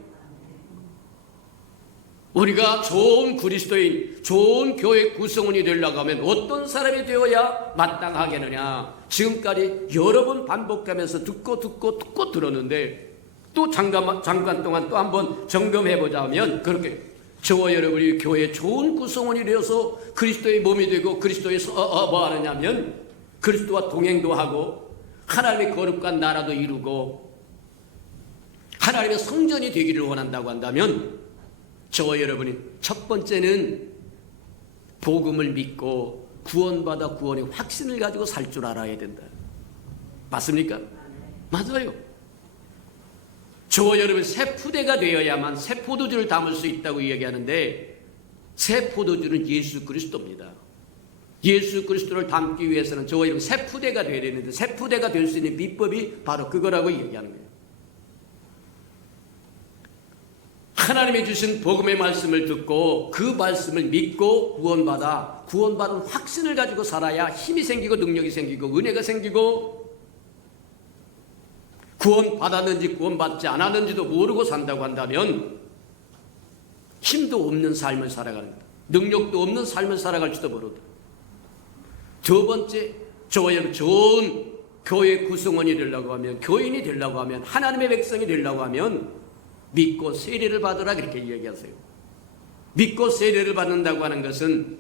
우리가 좋은 그리스도인, 좋은 교회 구성원이 되려고 하면 어떤 사람이 되어야 마땅하겠느냐? 지금까지 여러 번 반복하면서 듣고 들었는데 또 잠깐 동안 또 한번 점검해보자 하면, 그렇게 저와 여러분이 교회의 좋은 구성원이 되어서 그리스도의 몸이 되고 그리스도에서 뭐 하느냐면 그리스도와 동행도 하고 하나님의 거룩한 나라도 이루고 하나님의 성전이 되기를 원한다고 한다면, 저와 여러분이 첫 번째는 복음을 믿고 구원받아 구원의 확신을 가지고 살 줄 알아야 된다. 맞습니까? 맞아요. 저와 여러분 새 푸대가 되어야만 새 포도주를 담을 수 있다고 이야기하는데, 새 포도주는 예수 그리스도입니다. 예수 그리스도를 담기 위해서는 저와 여러분 새 푸대가 되어야 되는데, 새 푸대가 될 수 있는 비법이 바로 그거라고 이야기하는 거예요. 하나님이 주신 복음의 말씀을 듣고 그 말씀을 믿고 구원받은 확신을 가지고 살아야 힘이 생기고 능력이 생기고 은혜가 생기고, 구원받았는지 구원받지 않았는지도 모르고 산다고 한다면 힘도 없는 삶을 살아가는 거다. 능력도 없는 삶을 살아갈지도 모른다. 두 번째, 저와 여러분 좋은 교회 구성원이 되려고 하면, 교인이 되려고 하면, 하나님의 백성이 되려고 하면 믿고 세례를 받으라 그렇게 이야기하세요. 믿고 세례를 받는다고 하는 것은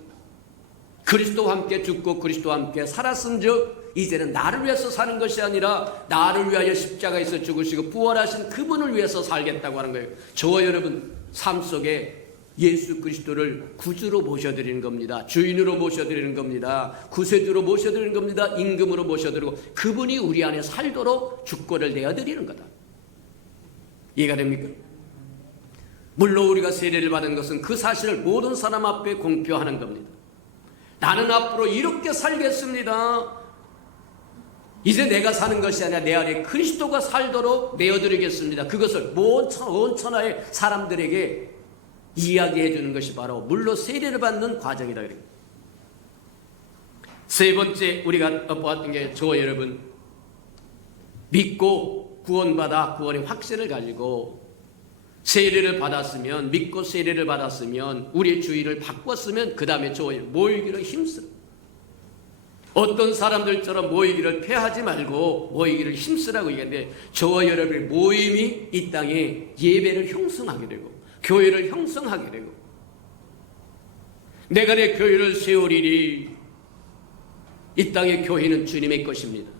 그리스도와 함께 죽고 그리스도와 함께 살았은즉 이제는 나를 위해서 사는 것이 아니라 나를 위하여 십자가에서 죽으시고 부활하신 그분을 위해서 살겠다고 하는 거예요. 저와 여러분 삶 속에 예수 그리스도를 구주로 모셔드리는 겁니다. 주인으로 모셔드리는 겁니다. 구세주로 모셔드리는 겁니다. 임금으로 모셔드리고 그분이 우리 안에 살도록 주권을 내어드리는 거다. 이해가 됩니까? 물론 우리가 세례를 받은 것은 그 사실을 모든 사람 앞에 공표하는 겁니다. 나는 앞으로 이렇게 살겠습니다. 이제 내가 사는 것이 아니라 내 안에 그리스도가 살도록 내어드리겠습니다. 그것을 온 천하의 사람들에게 이야기해 주는 것이 바로 물로 세례를 받는 과정이다. 세 번째 우리가 보았던 게 저와 여러분 믿고 구원받아 구원의 확신을 가지고 세례를 받았으면 믿고 세례를 받았으면 우리의 주의를 바꿨으면 그 다음에 저와 모이기를 힘쓰라. 어떤 사람들처럼 모이기를 패하지 말고 모이기를 힘쓰라고 얘기하는데 저와 여러분의 모임이 이 땅에 예배를 형성하게 되고 교회를 형성하게 되고 내가 내 교회를 세우리니 이 땅의 교회는 주님의 것입니다.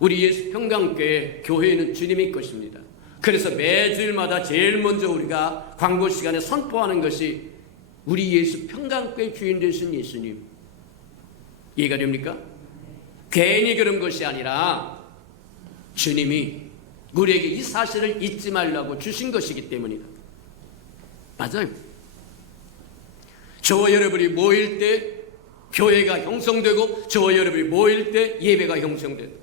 우리 예수 평강교회 교회는 주님의 것입니다. 그래서 매주일마다 제일 먼저 우리가 광고 시간에 선포하는 것이 우리 예수 평강교회 주인 되신 예수님. 이해가 됩니까? 괜히 그런 것이 아니라 주님이 우리에게 이 사실을 잊지 말라고 주신 것이기 때문이다. 맞아요. 저와 여러분이 모일 때 교회가 형성되고 저와 여러분이 모일 때 예배가 형성된다.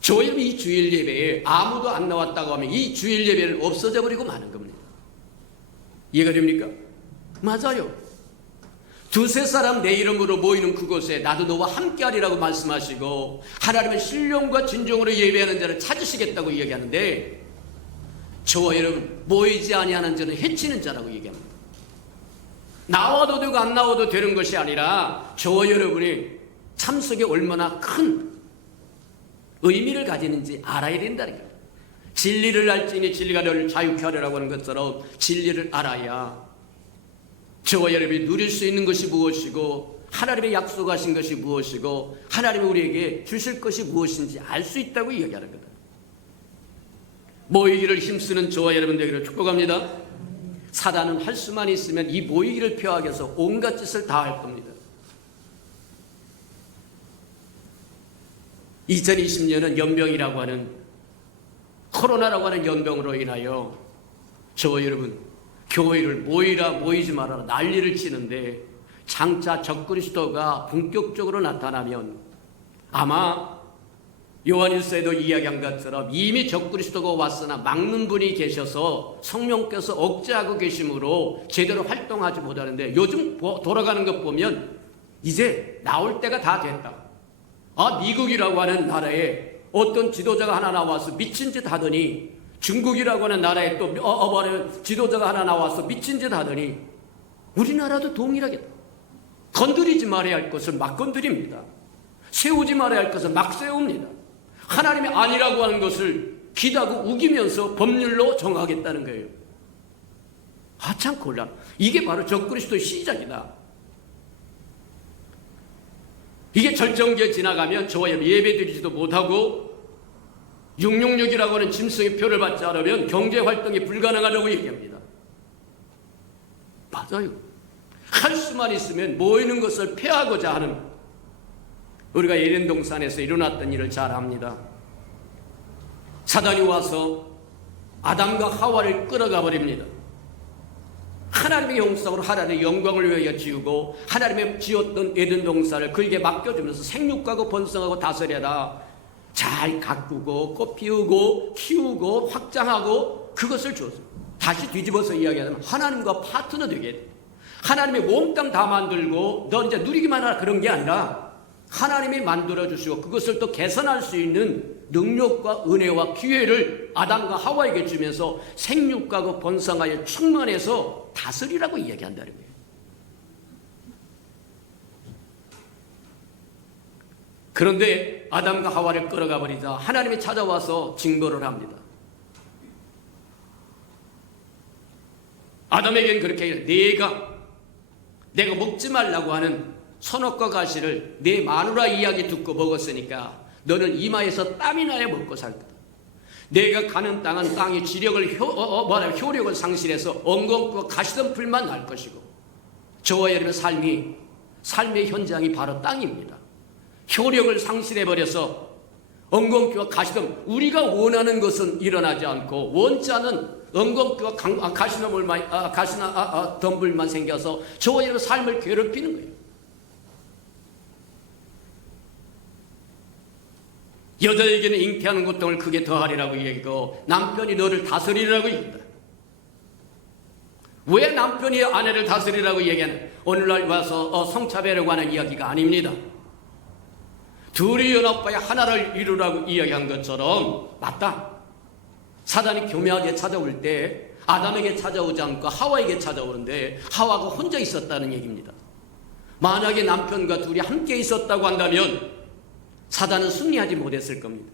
저와 여러분이 이 주일 예배에 아무도 안 나왔다고 하면 이 주일 예배를 없어져 버리고 마는 겁니다. 이해가 됩니까? 맞아요. 두세 사람 내 이름으로 모이는 그곳에 나도 너와 함께하리라고 말씀하시고 하나님의 신령과 진정으로 예배하는 자를 찾으시겠다고 이야기하는데 저와 여러분 모이지 아니하는 자는 해치는 자라고 얘기합니다. 나와도 되고 안 나와도 되는 것이 아니라 저와 여러분이 참석에 얼마나 큰 의미를 가지는지 알아야 된다는 거예요. 진리를 알지니 진리가 너를 자유케 하리라고 하는 것처럼 진리를 알아야 저와 여러분이 누릴 수 있는 것이 무엇이고 하나님의 약속하신 것이 무엇이고 하나님이 우리에게 주실 것이 무엇인지 알 수 있다고 이야기하는 거다. 모이기를 힘쓰는 저와 여러분 되기를 축복합니다. 사단은 할 수만 있으면 이 모이기를 펴하기 위해서 온갖 짓을 다 할 겁니다. 2020년은 연병이라고 하는 코로나라고 하는 연병으로 인하여 저와 여러분 교회를 모이라 모이지 말아라 난리를 치는데 장차 적그리스도가 본격적으로 나타나면 아마 요한일서에도 이야기한 것처럼 이미 적그리스도가 왔으나 막는 분이 계셔서 성령께서 억제하고 계심으로 제대로 활동하지 못하는데 요즘 돌아가는 것 보면 이제 나올 때가 다 됐다. 미국이라고 하는 나라에 어떤 지도자가 하나 나와서 미친 짓 하더니 중국이라고 하는 나라에 또 지도자가 하나 나와서 미친 짓 하더니 우리나라도 동일하게 건드리지 말아야 할 것을 막 건드립니다. 세우지 말아야 할 것을 막 세웁니다. 하나님이 아니라고 하는 것을 기다고 우기면서 법률로 정하겠다는 거예요. 참 곤란. 이게 바로 적그리스도의 시작이다. 이게 절정기에 지나가면 저와 예배 드리지도 못하고 666이라고 하는 짐승의 표를 받지 않으면 경제활동이 불가능하다고 얘기합니다. 맞아요. 할 수만 있으면 모이는 것을 폐하고자 하는 우리가 에덴 동산에서 일어났던 일을 잘 압니다. 사단이 와서 아담과 하와를 끌어가 버립니다. 하나님의 형상으로 하나님의 영광을 위하여 지우고 하나님의 지었던 에덴 동산을 그에게 맡겨주면서 생육하고 번성하고 다스려라. 잘 가꾸고 꽃 피우고 키우고 확장하고 그것을 줬어요. 다시 뒤집어서 이야기하자면 하나님과 파트너 되게 돼. 하나님의 몽땅 다 만들고 너 이제 누리기만 하라 그런 게 아니라 하나님이 만들어주시고 그것을 또 개선할 수 있는 능력과 은혜와 기회를 아담과 하와에게 주면서 생육하고 번성하여 충만해서 다스리라고 이야기한다는 거예요. 그런데 아담과 하와를 끌어가 버리자 하나님이 찾아와서 징벌을 합니다. 아담에겐 그렇게 내가 먹지 말라고 하는 선악과 과실을 내 마누라 이야기 듣고 먹었으니까 너는 이마에서 땀이 나야 먹고 살 거다. 내가 가는 땅은 땅이 지력을 효력을 상실해서 엉겅퀴와 가시덤불만 날 것이고 저와 여러분의 삶의 현장이 바로 땅입니다. 효력을 상실해버려서 엉겅퀴와 가시덤, 우리가 원하는 것은 일어나지 않고 원치 않은 엉겅퀴와 덤불만 생겨서 저와 여러분의 삶을 괴롭히는 거예요. 여자에게는 잉태하는 고통을 크게 더하리라고 얘기하고 남편이 너를 다스리라고 얘기합니다. 왜 남편이 아내를 다스리라고 얘기하는? 오늘날 와서 성차별에 관한 이야기가 아닙니다. 둘이 연합하여 하나를 이루라고 이야기한 것처럼 맞다. 사단이 교묘하게 찾아올 때 아담에게 찾아오지 않고 하와에게 찾아오는데 하와가 혼자 있었다는 얘기입니다. 만약에 남편과 둘이 함께 있었다고 한다면 사단은 승리하지 못했을 겁니다.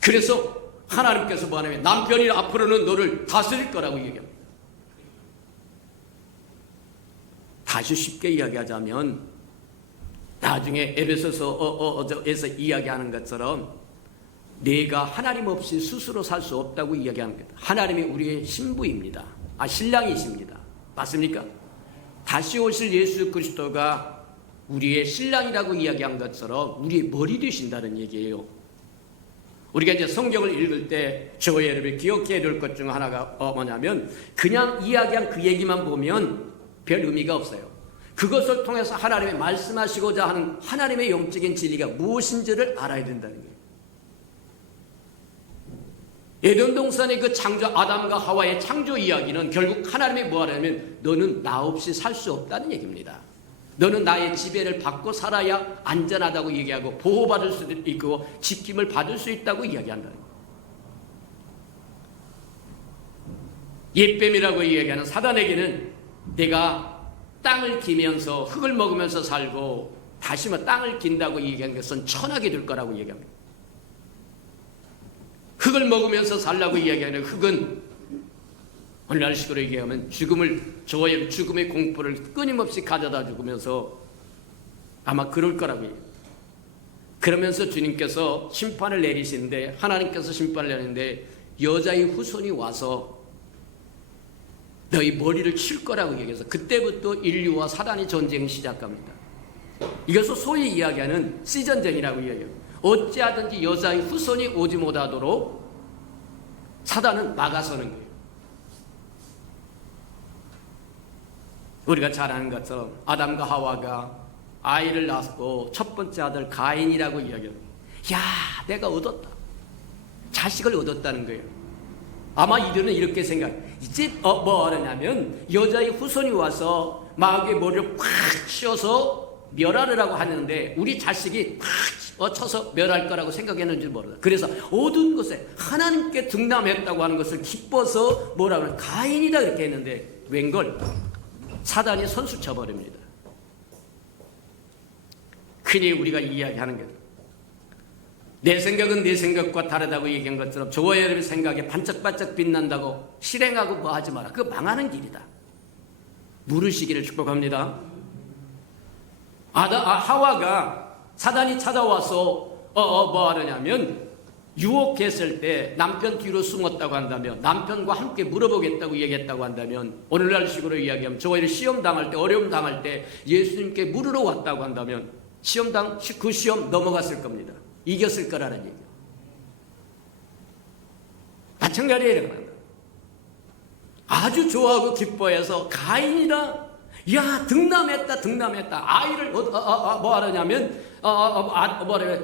그래서 하나님께서 뭐하냐면 남편이 앞으로는 너를 다스릴 거라고 얘기합니다. 다시 쉽게 이야기하자면 나중에 에베소서에서 이야기하는 것처럼 내가 하나님 없이 스스로 살 수 없다고 이야기하는 겁니다. 하나님이 우리의 신부입니다. 신랑이십니다. 맞습니까? 다시 오실 예수 그리스도가 우리의 신랑이라고 이야기한 것처럼 우리의 머리 되신다는 얘기예요. 우리가 이제 성경을 읽을 때 저와 여러분이 기억해야 될 것 중 하나가 뭐냐면 그냥 이야기한 그 얘기만 보면 별 의미가 없어요. 그것을 통해서 하나님이 말씀하시고자 하는 하나님의 영적인 진리가 무엇인지를 알아야 된다는 거예요. 에덴 동산의 그 창조 아담과 하와의 창조 이야기는 결국 하나님이 뭐하냐면 너는 나 없이 살 수 없다는 얘기입니다. 너는 나의 지배를 받고 살아야 안전하다고 얘기하고 보호받을 수도 있고 지킴을 받을 수 있다고 이야기한다. 옛뱀이라고 이야기하는 사단에게는 내가 땅을 기면서 흙을 먹으면서 살고 다시 땅을 긴다고 얘기한 것은 천하게 될 거라고 얘기합니다. 흙을 먹으면서 살라고 이야기하는 흙은 오늘날 식으로 얘기하면 죽음의 공포를 끊임없이 가져다 주면서 아마 그럴 거라고 얘기해요. 그러면서 주님께서 심판을 내리시는데 하나님께서 심판을 내리는데 여자의 후손이 와서 너희 머리를 칠 거라고 얘기해서 그때부터 인류와 사단의 전쟁이 시작합니다. 이것을 소위 이야기하는 시전쟁이라고 이야기해요. 어찌하든지 여자의 후손이 오지 못하도록 사단은 막아서는 거예요. 우리가 잘 아는 것처럼 아담과 하와가 아이를 낳았고 첫 번째 아들 가인이라고 이야기해요. 야, 내가 얻었다. 자식을 얻었다는 거예요. 아마 이들은 이렇게 생각해요. 이제 뭐 하느냐면 여자의 후손이 와서 마귀의 머리를 꽉 씌워서 멸하려고 하는데 우리 자식이 꽉 쳐서 멸할 거라고 생각했는지 모르다. 그래서 모든 것에 하나님께 등남했다고 하는 것을 기뻐서 뭐라고 하면 가인이다 이렇게 했는데 웬걸 사단이 선수 쳐버립니다. 흔히 우리가 이야기하는 게 내 생각은 내 생각과 다르다고 얘기한 것처럼 저와 여러분의 생각에 반짝반짝 빛난다고 실행하고 뭐 하지 마라. 그거 망하는 길이다. 물으시기를 축복합니다. 하와가 사단이 찾아와서 뭐 하느냐면 유혹했을 때 남편 뒤로 숨었다고 한다면 남편과 함께 물어보겠다고 얘기했다고 한다면 오늘날 식으로 이야기하면 저와 이렇게 시험 당할 때 어려움 당할 때 예수님께 물으러 왔다고 한다면 그 시험 넘어갔을 겁니다. 이겼을 거라는 얘기예요. 마찬가지예요. 아주 좋아하고 기뻐해서 가인이다. 야, 등남했다. 아이를 뭐 하느냐면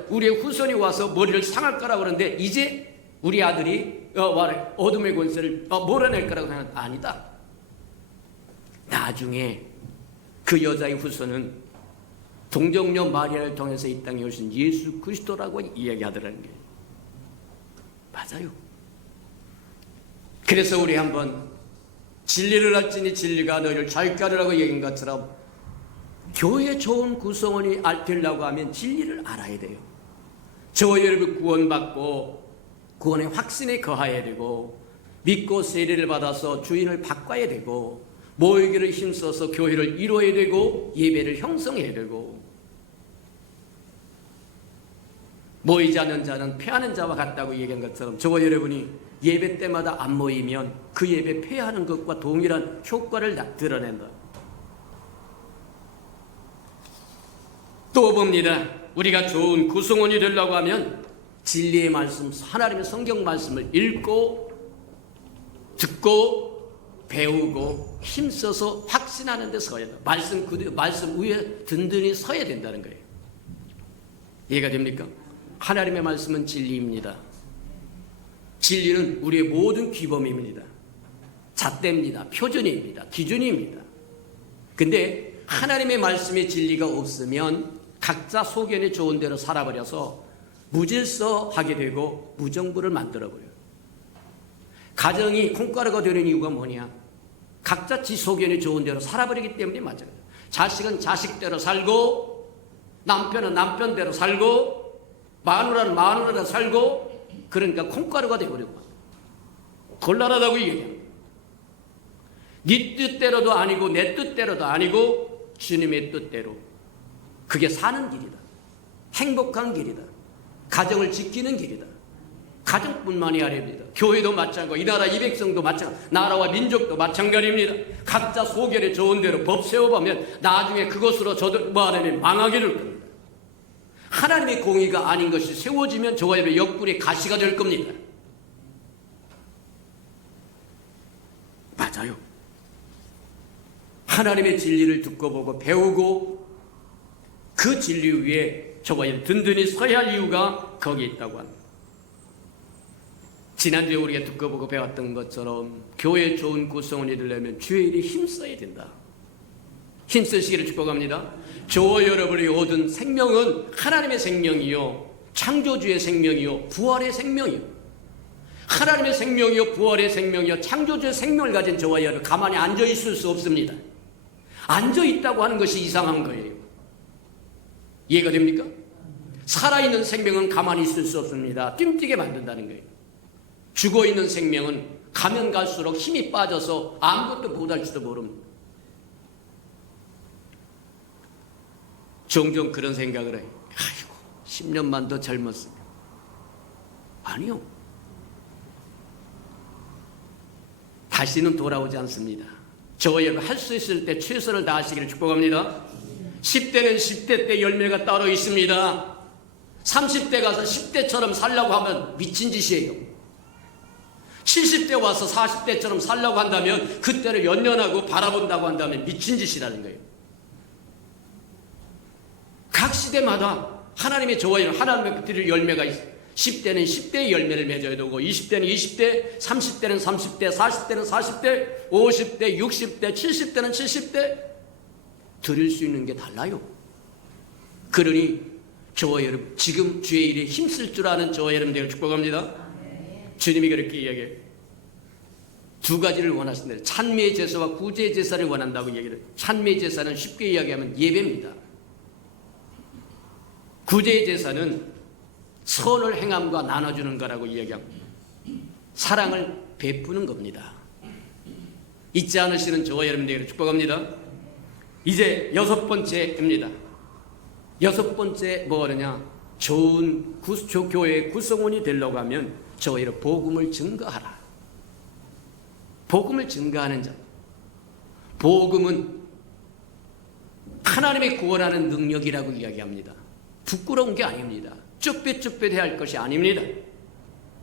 우리의 후손이 와서 머리를 상할 거라고 그러는데 이제 우리 아들이 어둠의 권세를 몰아낼 거라고 생각하는 아니다. 나중에 그 여자의 후손은 동정녀 마리아를 통해서 이 땅에 오신 예수 그리스도라고 이야기하더라는 게 맞아요. 그래서 우리 한번 진리를 알지니 진리가 너희를 자유케 하리라고 얘기한 것처럼 교회 좋은 구성원이 되려고 하면 진리를 알아야 돼요. 저와 여러분 구원받고 구원의 확신에 거해야 되고 믿고 세례를 받아서 주인을 바꿔야 되고 모이기를 힘써서 교회를 이루어야 되고 예배를 형성해야 되고 모이지 않는 자는 패하는 자와 같다고 얘기한 것처럼 저와 여러분이 예배 때마다 안 모이면 그 예배 패하는 것과 동일한 효과를 드러낸다. 또 봅니다. 우리가 좋은 구성원이 되려고 하면 진리의 말씀, 하나님의 성경 말씀을 읽고 듣고 배우고 힘써서 확신하는 데 서야 된다. 말씀 위에 든든히 서야 된다는 거예요. 이해가 됩니까? 하나님의 말씀은 진리입니다. 진리는 우리의 모든 규범입니다. 잣대입니다. 표준입니다. 기준입니다. 근데 하나님의 말씀의 진리가 없으면 각자 소견에 좋은 대로 살아버려서 무질서하게 되고 무정부를 만들어버려요. 가정이 콩가루가 되는 이유가 뭐냐? 각자 지 소견에 좋은 대로 살아버리기 때문에 맞아요. 자식은 자식대로 살고 남편은 남편대로 살고 마누라는 마누라대로 살고 그러니까 콩가루가 되어버리고 곤란하다고 얘기합니다. 네 뜻대로도 아니고 내 뜻대로도 아니고 주님의 뜻대로 그게 사는 길이다. 행복한 길이다. 가정을 지키는 길이다. 가정뿐만이 아닙니다. 교회도 마찬가지고 이 나라 이 백성도 마찬가지고 나라와 민족도 마찬가지입니다. 각자 소견에 좋은 대로 법 세워보면 나중에 그것으로 저들 뭐하냐면 망하기를 겁니다. 하나님의 공의가 아닌 것이 세워지면 저와 여러분의 옆구리에 가시가 될 겁니다. 맞아요. 하나님의 진리를 듣고 보고 배우고 그 진리 위에 저와 여러분 든든히 서야 할 이유가 거기에 있다고 합니다. 지난주에 우리가 듣고 보고 배웠던 것처럼 교회 좋은 구성원이 되려면 주일에 힘써야 된다. 힘쓰시기를 축복합니다. 저와 여러분이 얻은 생명은 하나님의 생명이요 창조주의 생명이요 부활의 생명이요 하나님의 생명이요 부활의 생명이요 창조주의 생명을 가진 저와 여러분 가만히 앉아있을 수 없습니다. 앉아있다고 하는 것이 이상한 거예요. 이해가 됩니까? 살아있는 생명은 가만히 있을 수 없습니다. 뜀뛰게 만든다는 거예요. 죽어있는 생명은 가면 갈수록 힘이 빠져서 아무것도 못할지도 모릅니다. 종종 그런 생각을 해요. 아이고 10년만 더 젊었으면. 아니요. 다시는 돌아오지 않습니다. 저와 여러분 할 수 있을 때 최선을 다하시기를 축복합니다. 10대는 10대 때 열매가 따로 있습니다. 30대 가서 10대처럼 살려고 하면 미친 짓이에요. 70대 와서 40대처럼 살려고 한다면 그때를 연연하고 바라본다고 한다면 미친 짓이라는 거예요. 각 시대마다 하나님의 저와 하나님의 드릴 열매가 있어요. 10대는 10대의 열매를 맺어야 되고 20대는 20대, 30대는 30대, 40대는 40대, 50대, 60대, 70대는 70대 드릴 수 있는 게 달라요. 그러니 저와 여러분 지금 주의 일에 힘쓸 줄 아는 저와 여러분들을 축복합니다. 주님이 그렇게 이야기해요. 두 가지를 원하신다. 찬미의 제사와 구제의 제사를 원한다고 얘기를 해요. 찬미의 제사는 쉽게 이야기하면 예배입니다. 구제의 제사는 선을 행함과 나눠주는 거라고 이야기합니다. 사랑을 베푸는 겁니다. 잊지 않으시는 저와 여러분들에게 축복합니다. 이제 6번째입니다. 6번째 뭐하느냐? 좋은 교회의 구성원이 되려고 하면 저와 여러분 복음을 증거하라. 복음을 증거하는 자. 복음은 하나님의 구원하는 능력이라고 이야기합니다. 부끄러운 게 아닙니다. 쭈뼛쭈뼛해야 할 것이 아닙니다.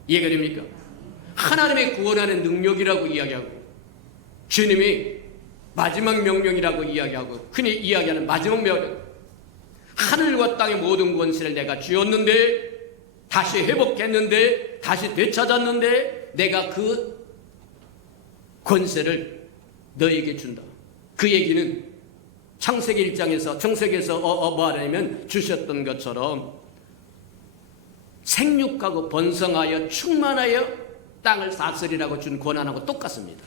이해가 됩니까? 하나님의 구원하는 능력이라고 이야기하고 주님이 마지막 명령이라고 이야기하고 흔히 이야기하는 마지막 명령 하늘과 땅의 모든 권세를 내가 쥐었는데 다시 회복했는데 다시 되찾았는데 내가 그 권세를 너에게 준다. 그 얘기는 창세기 1장에서 청세기에서 뭐 하냐면 주셨던 것처럼 생육하고 번성하여 충만하여 땅을 다스리라고 준 권한하고 똑같습니다.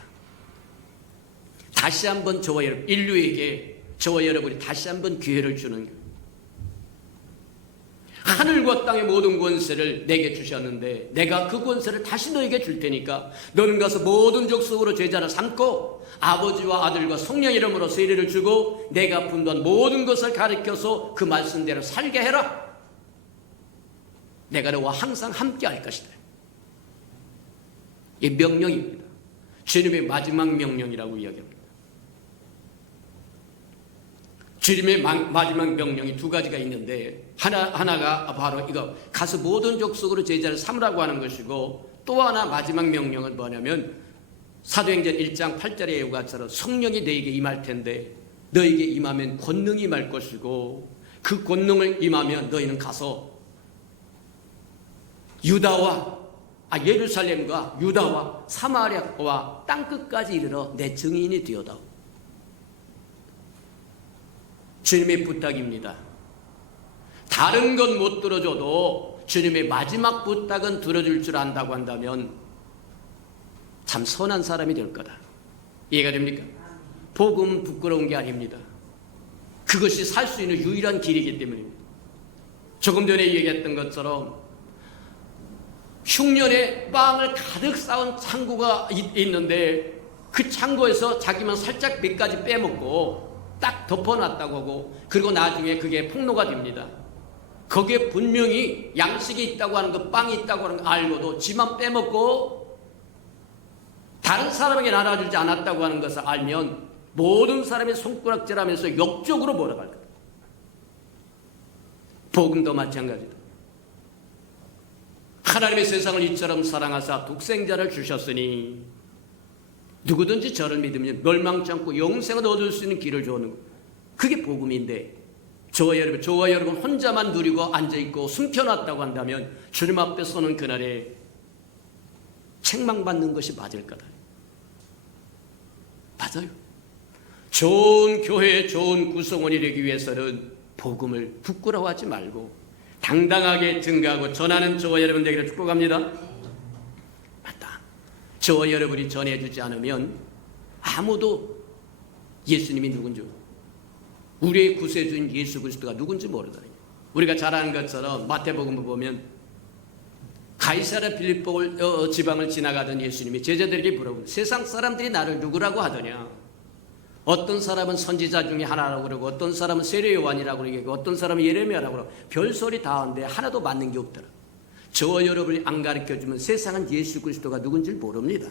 다시 한번 저와 여러분 인류에게 저와 여러분이 다시 한번 기회를 주는 거예요. 하늘과 땅의 모든 권세를 내게 주셨는데 내가 그 권세를 다시 너에게 줄 테니까 너는 가서 모든 족속으로 제자를 삼고 아버지와 아들과 성령 이름으로 세례를 주고 내가 분도한 모든 것을 가르쳐서 그 말씀대로 살게 해라. 내가 너와 항상 함께 할 것이다. 이 명령입니다. 주님의 마지막 명령이라고 이야기합니다. 주님의 마지막 명령이 두 가지가 있는데 하나가 바로 이거 가서 모든 족속으로 제자를 삼으라고 하는 것이고 또 하나 마지막 명령은 뭐냐면 사도행전 1장 8절의 예고가처럼 성령이 너에게 임할 텐데 너에게 임하면 권능이 임할 것이고 그 권능을 임하면 너희는 가서 예루살렘과 유다와 사마리아와 땅끝까지 이르러 내 증인이 되어다오. 주님의 부탁입니다. 다른 건 못 들어줘도 주님의 마지막 부탁은 들어줄 줄 안다고 한다면 참 선한 사람이 될 거다. 이해가 됩니까? 복음은 부끄러운 게 아닙니다. 그것이 살 수 있는 유일한 길이기 때문입니다. 조금 전에 얘기했던 것처럼 흉년에 빵을 가득 쌓은 창고가 있는데 그 창고에서 자기만 살짝 몇 가지 빼먹고 딱 덮어놨다고 하고 그리고 나중에 그게 폭로가 됩니다. 거기에 분명히 양식이 있다고 하는 거, 빵이 있다고 하는 거 알고도 지만 빼먹고 다른 사람에게 나눠주지 않았다고 하는 것을 알면 모든 사람이 손가락질하면서 역적으로 몰아갈 거다. 복음도 마찬가지다. 하나님의 세상을 이처럼 사랑하사 독생자를 주셨으니 누구든지 저를 믿으면 멸망치 않고 영생을 얻을 수 있는 길을 주는 것. 그게 복음인데 저와 여러분 혼자만 누리고 앉아있고 숨겨놨다고 한다면 주님 앞에 서는 그날에 책망받는 것이 맞을 거다. 맞아요. 좋은 교회, 좋은 구성원이 되기 위해서는 복음을 부끄러워하지 말고 당당하게 증거하고 전하는 저와 여러분 되기를 축복합니다. 맞다. 저와 여러분이 전해주지 않으면 아무도 예수님이 누군지, 우리의 구세주인 예수 그리스도가 누군지 모르거든요. 우리가 잘 아는 것처럼 마태복음을 보면 가이사랴 빌립보 지방을 지나가던 예수님이 제자들에게 물어보고 세상 사람들이 나를 누구라고 하더냐. 어떤 사람은 선지자 중에 하나라고 그러고 어떤 사람은 세례 요한이라고 그러고 어떤 사람은 예레미야라고 그러고 별소리 다 하는데 하나도 맞는 게 없더라. 저와 여러분이 안 가르쳐주면 세상은 예수 그리스도가 누군지 모릅니다.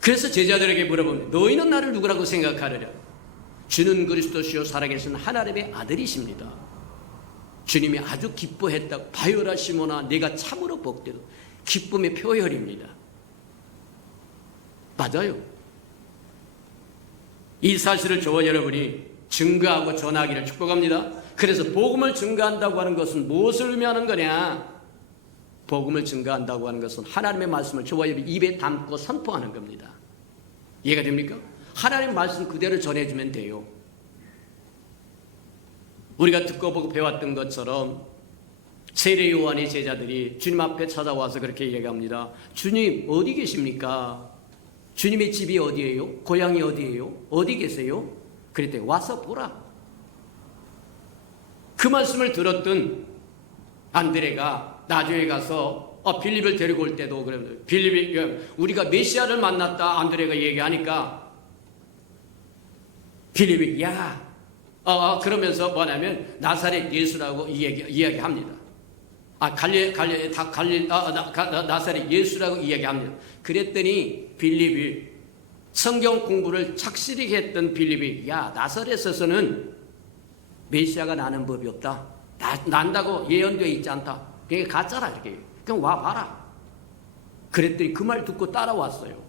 그래서 제자들에게 물어보면 너희는 나를 누구라고 생각하느냐. 주는 그리스도시요 살아계신 하나님의 아들이십니다. 주님이 아주 기뻐했다고. 바요라 시몬아 내가 참으로 복되도. 기쁨의 표현입니다. 맞아요. 이 사실을 저와 여러분이 증거하고 전하기를 축복합니다. 그래서 복음을 증거한다고 하는 것은 무엇을 의미하는 거냐. 복음을 증거한다고 하는 것은 하나님의 말씀을 저와 여러분 입에 담고 선포하는 겁니다. 이해가 됩니까? 하나님의 말씀 그대로 전해주면 돼요. 우리가 듣고 보고 배웠던 것처럼 세례 요한의 제자들이 주님 앞에 찾아와서 그렇게 얘기합니다. 주님 어디 계십니까? 주님의 집이 어디예요? 고향이 어디예요? 어디 계세요? 그랬더니 와서 보라. 그 말씀을 들었던 안드레가 나중에 가서 빌립을 데리고 올 때도 그러면 빌립이 우리가 메시아를 만났다 안드레가 얘기하니까 빌립이 그러면서 뭐냐면 나사렛 예수라고 이야기합니다. 나사렛 예수라고 이야기합니다. 그랬더니 빌립이 성경 공부를 착실히 했던 빌립이 나사렛에서는 메시아가 나는 법이 없다. 난다고 예언되어 있지 않다. 그게 가짜라 이렇게. 그냥 와봐라. 그랬더니 그 말 듣고 따라왔어요.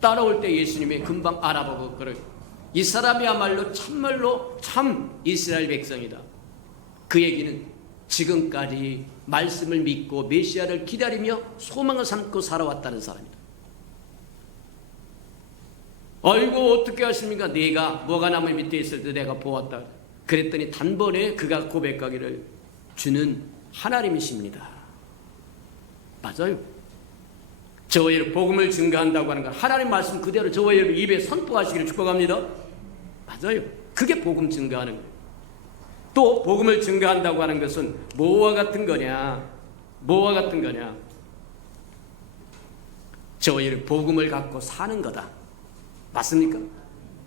따라올 때 예수님이 금방 알아보고 그래. 이 사람이야말로 참말로 참 이스라엘 백성이다. 그 얘기는 지금까지 말씀을 믿고 메시아를 기다리며 소망을 삼고 살아왔다는 사람이다. 아이고 어떻게 하십니까? 내가 뭐가 나무 밑에 있을 때 내가 보았다. 그랬더니 단번에 그가 고백하기를 주는 하나님이십니다. 맞아요. 저와 여러분 복음을 증거한다고 하는 건 하나님 말씀 그대로 저와 여러분 입에 선포하시기를 축복합니다. 맞아요. 그게 복음 증거하는 거예요. 또 복음을 증거한다고 하는 것은 뭐와 같은 거냐? 뭐와 같은 거냐? 저와 여러분 복음을 갖고 사는 거다. 맞습니까?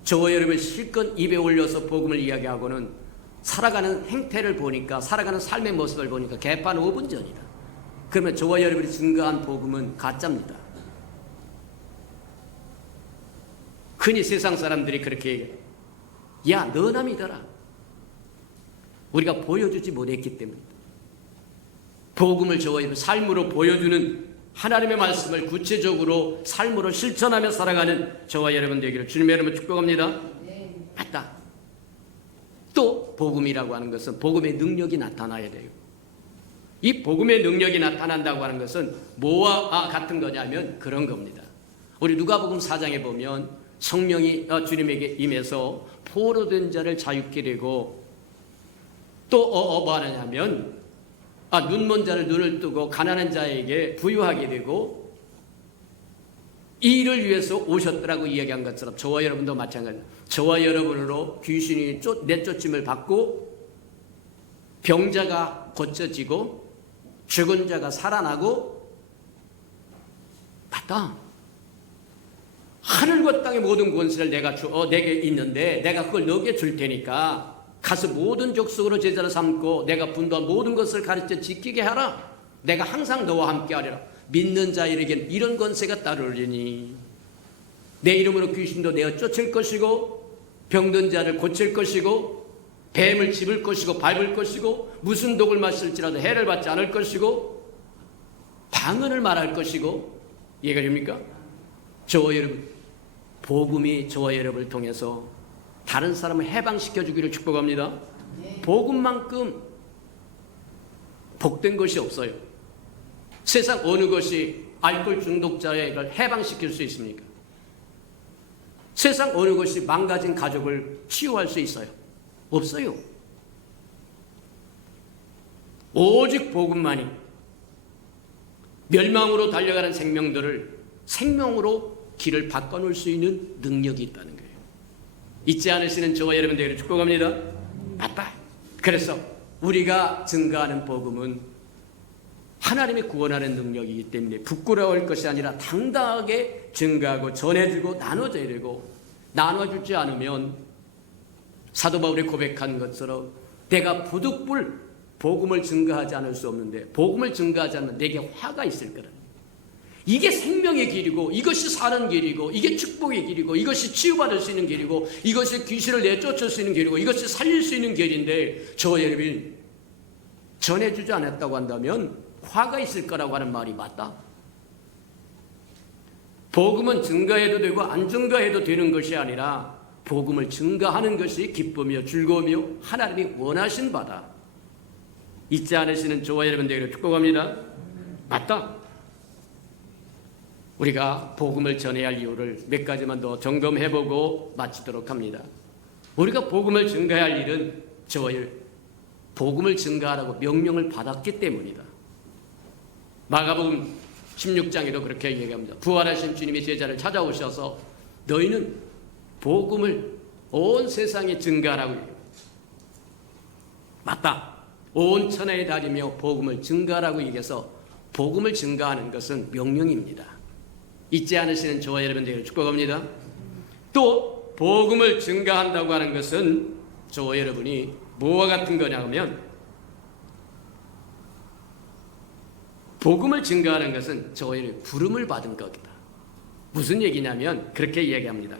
저와 여러분 실컷 입에 올려서 복음을 이야기하고는 살아가는 행태를 보니까, 살아가는 삶의 모습을 보니까 개판 5분 전이다. 그러면 저와 여러분이 증거한 복음은 가짜입니다. 흔히 세상 사람들이 그렇게 얘기해요. 야, 너나 믿어라. 우리가 보여주지 못했기 때문이다. 복음을 저와 여러분 삶으로 보여주는 하나님의 말씀을 구체적으로 삶으로 실천하며 살아가는 저와 여러분 되기를 주님의 이름으로 축복합니다. 맞다. 또 복음이라고 하는 것은 복음의 능력이 나타나야 돼요. 이 복음의 능력이 나타난다고 하는 것은 뭐와 같은 거냐면 그런 겁니다. 우리 누가복음 4장에 보면 성령이 주님에게 임해서 포로된 자를 자유케 되고 또 뭐 하느냐면 눈먼 자를 눈을 뜨고 가난한 자에게 부유하게 되고 이 일을 위해서 오셨더라고 이야기한 것처럼 저와 여러분도 마찬가지입니다. 저와 여러분으로 귀신이 내쫓임을 받고 병자가 고쳐지고 죽은 자가 살아나고 맞다. 하늘과 땅의 모든 권세를 내게 있는데 내가 그걸 너에게 줄 테니까 가서 모든 족속으로 제자를 삼고 내가 분도한 모든 것을 가르쳐 지키게 하라. 내가 항상 너와 함께 하리라. 믿는 자에게는 이런 권세가 따르리니 내 이름으로 귀신도 내어 쫓을 것이고 병든 자를 고칠 것이고 뱀을 집을 것이고 밟을 것이고 무슨 독을 마실지라도 해를 받지 않을 것이고 방언을 말할 것이고 이해가 됩니까? 저와 여러분 복음이 저와 여러분을 통해서 다른 사람을 해방시켜 주기를 축복합니다. 복음만큼 복된 것이 없어요. 세상 어느 것이 알코올 중독자를 해방시킬 수 있습니까? 세상 어느 것이 망가진 가족을 치유할 수 있어요? 없어요. 오직 복음만이 멸망으로 달려가는 생명들을 생명으로 길을 바꿔놓을 수 있는 능력이 있다는 거예요. 잊지 않으시는 저와 여러분들을 축복합니다. 맞다. 그래서 우리가 증거하는 복음은 하나님의 구원하는 능력이기 때문에 부끄러울 것이 아니라 당당하게 증거하고 전해주고 나눠줘야 되고 나눠주지 않으면 사도 바울이 고백한 것처럼 내가 부득불 복음을 증거하지 않을 수 없는데 복음을 증거하지 않으면 내게 화가 있을 거라. 이게 생명의 길이고 이것이 사는 길이고 이게 축복의 길이고 이것이 치유받을 수 있는 길이고 이것이 귀신을 내쫓을 수 있는 길이고 이것이 살릴 수 있는 길인데 저와 여러분이 전해주지 않았다고 한다면 화가 있을 거라고 하는 말이 맞다. 복음은 증거해도 되고 안 증거해도 되는 것이 아니라 복음을 증거하는 것이 기쁨이요 즐거움이요 하나님이 원하신 바다. 잊지 않으시는 저와 여러분들에게 축복합니다. 맞다. 우리가 복음을 전해야 할 이유를 몇 가지만 더 점검해보고 마치도록 합니다. 우리가 복음을 증거해야 할 일은 저와 복음을 증거하라고 명령을 받았기 때문이다. 마가복음 16장에도 그렇게 얘기합니다. 부활하신 주님이 제자를 찾아오셔서 너희는 복음을 온 세상에 증거하라고 얘기합니다. 맞다. 온 천하에 다니며 복음을 증거하라고 얘기해서 복음을 증거하는 것은 명령입니다. 잊지 않으시는 저와 여러분들에게 축복합니다. 또 복음을 증거한다고 하는 것은 저와 여러분이 뭐와 같은 거냐면 복음을 증거하는 것은 저와 여러분이 부름을 받은 것이다. 무슨 얘기냐면 그렇게 얘기합니다.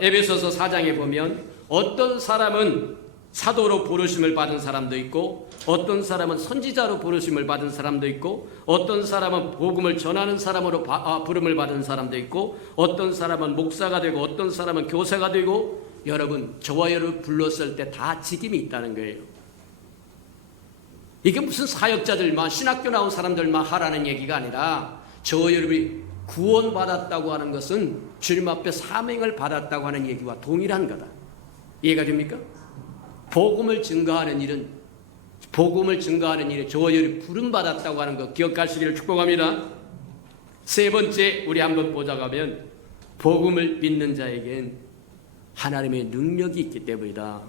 에베소서 4장에 보면 어떤 사람은 사도로 부르심을 받은 사람도 있고 어떤 사람은 선지자로 부르심을 받은 사람도 있고 어떤 사람은 복음을 전하는 사람으로 부름을 받은 사람도 있고 어떤 사람은 목사가 되고 어떤 사람은 교사가 되고 여러분 저와 여러분 불렀을 때 다 직임이 있다는 거예요. 이게 무슨 사역자들만 신학교 나온 사람들만 하라는 얘기가 아니라 저와 여러분이 구원받았다고 하는 것은 주님 앞에 사명을 받았다고 하는 얘기와 동일한 거다. 이해가 됩니까? 복음을 증거하는 일은 복음을 증거하는 일에 저희들이 부름받았다고 하는 거 기억하시기를 축복합니다. 세 번째, 우리 한번 보자고 하면 복음을 믿는 자에겐 하나님의 능력이 있기 때문이다.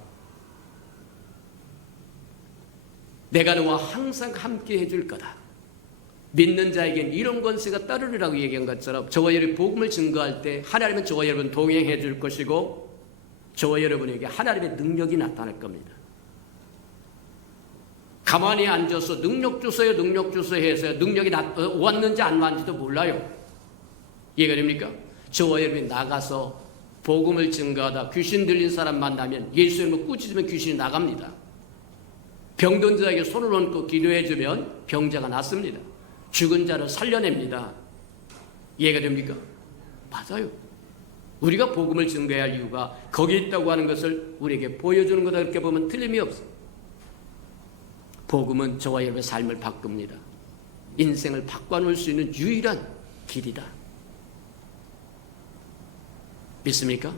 내가 너와 항상 함께 해줄 거다. 믿는 자에겐 이런 권세가 따르리라고 얘기한 것처럼 저와 여러분이 복음을 증거할 때 하나님은 저와 여러분 동행해 줄 것이고 저와 여러분에게 하나님의 능력이 나타날 겁니다. 가만히 앉아서 능력 주세요, 능력 주세요 해서 능력이 왔는지 안 왔는지도 몰라요. 이해가 됩니까? 저와 여러분이 나가서 복음을 증거하다 귀신 들린 사람 만나면 예수 이름으로 꾸짖으면 귀신이 나갑니다. 병든 자에게 손을 얹고 기도해주면 병자가 낫습니다. 죽은 자를 살려냅니다. 이해가 됩니까? 맞아요. 우리가 복음을 증거해야 할 이유가 거기 있다고 하는 것을 우리에게 보여주는 거다. 그렇게 보면 틀림이 없어요. 복음은 저와 여러분의 삶을 바꿉니다. 인생을 바꿔놓을 수 있는 유일한 길이다. 믿습니까?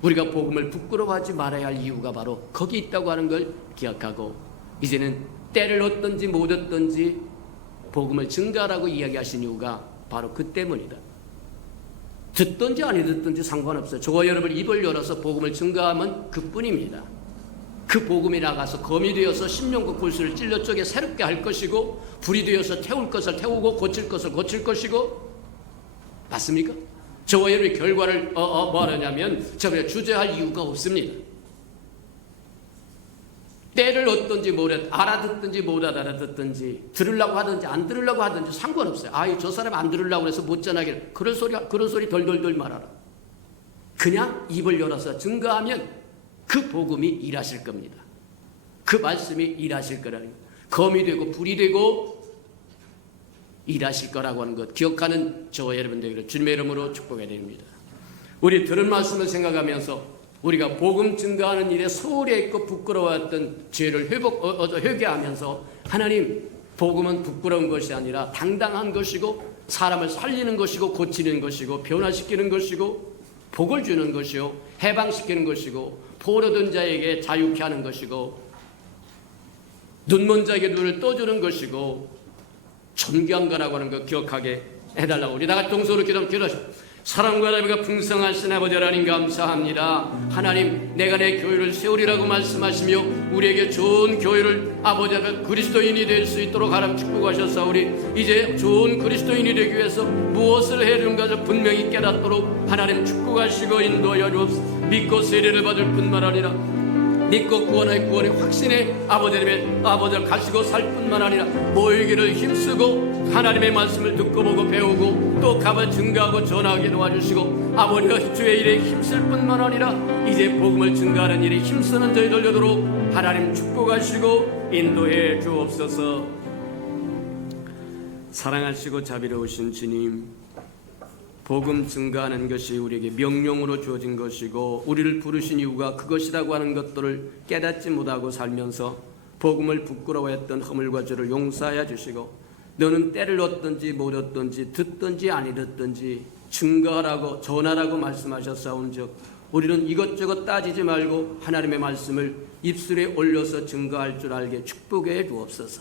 우리가 복음을 부끄러워하지 말아야 할 이유가 바로 거기 있다고 하는 걸 기억하고 이제는 때를 얻든지 못 얻든지 복음을 증거하라고 이야기하신 이유가 바로 그 때문이다. 듣든지 안 듣든지 상관없어요. 저와 여러분 입을 열어서 복음을 증거하면 그뿐입니다. 그 복음이 나가서 검이 되어서 심령과 골수를 찔러 쪼개 새롭게 할 것이고 불이 되어서 태울 것을 태우고 고칠 것을 고칠 것이고 맞습니까? 저와 여러분의 결과를 뭐 하냐면 저희가 주저할 이유가 없습니다. 때를 얻든지 모르 알아듣든지 못 알아듣든지 들으려고 하든지 안 들으려고 하든지 상관없어요. 저 사람 안 들으려고 해서 못 전하길 그런 소리 덜덜덜 말아라. 그냥 입을 열어서 증거하면 그 복음이 일하실 겁니다. 그 말씀이 일하실 거라는 거예요. 검이 되고 불이 되고 일하실 거라고 하는 것 기억하는 저와 여러분들에게 주님의 이름으로 축복해 드립니다. 우리 들은 말씀을 생각하면서 우리가 복음 증거하는 일에 소홀히 있고 부끄러워했던 죄를 회개하면서 하나님 복음은 부끄러운 것이 아니라 당당한 것이고 사람을 살리는 것이고 고치는 것이고 변화시키는 것이고 복을 주는 것이요 해방시키는 것이고 포로된 자에게 자유케 하는 것이고 눈먼 자에게 눈을 떠주는 것이고 존귀한 거라고 하는 거 기억하게 해달라고 우리 다 같이 동서로 기도하십시오. 사랑과 나비가 풍성하신 아버지 하나님 감사합니다. 하나님 내가 내 교회를 세우리라고 말씀하시며 우리에게 좋은 교회를 아버지 앞에 그리스도인이 될 수 있도록 하나님 축복하셨사오니 이제 좋은 그리스도인이 되기 위해서 무엇을 해야 되는가를 분명히 깨닫도록 하나님 축복하시고 인도하여 주옵소서. 믿고 세례를 받을 뿐만 아니라 믿고 구원의 확신에 아버지를 가지고 살 뿐만 아니라 모이기를 힘쓰고 하나님의 말씀을 듣고 보고 배우고 또 가만 증거하고 전하게 도와주시고 아버지가 주의 일에 힘쓸 뿐만 아니라 이제 복음을 증거하는 일에 힘쓰는 저희들 되도록 하나님 축복하시고 인도해 주옵소서. 사랑하시고 자비로우신 주님, 복음 증거하는 것이 우리에게 명령으로 주어진 것이고 우리를 부르신 이유가 그것이라고 하는 것들을 깨닫지 못하고 살면서 복음을 부끄러워했던 허물과 죄를 용서하여 주시고 너는 때를 얻든지 못 얻든지 듣든지 아니 듣든지 증거하라고 전하라고 말씀하셨사온즉 우리는 이것저것 따지지 말고 하나님의 말씀을 입술에 올려서 증거할 줄 알게 축복해 주옵소서.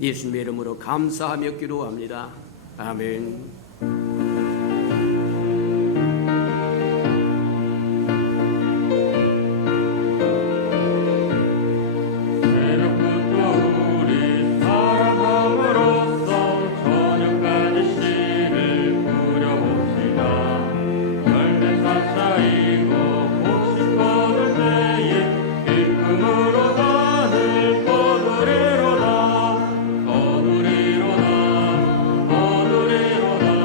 예수님의 이름으로 감사하며 기도합니다. 아멘. 거두리로다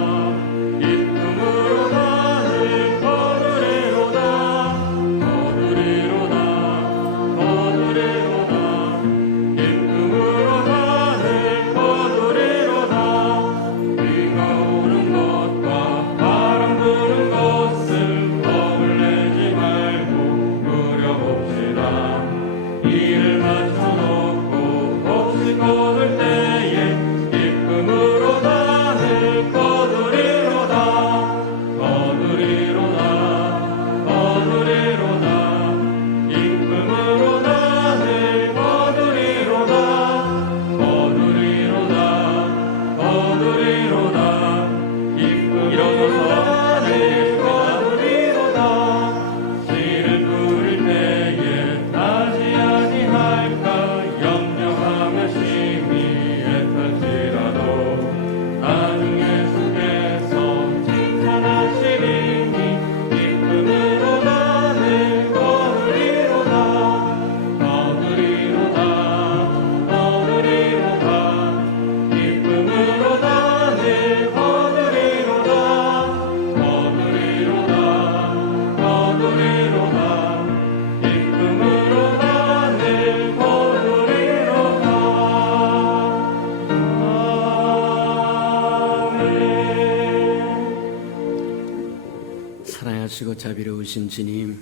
거룩하시고 자비로우신 주님,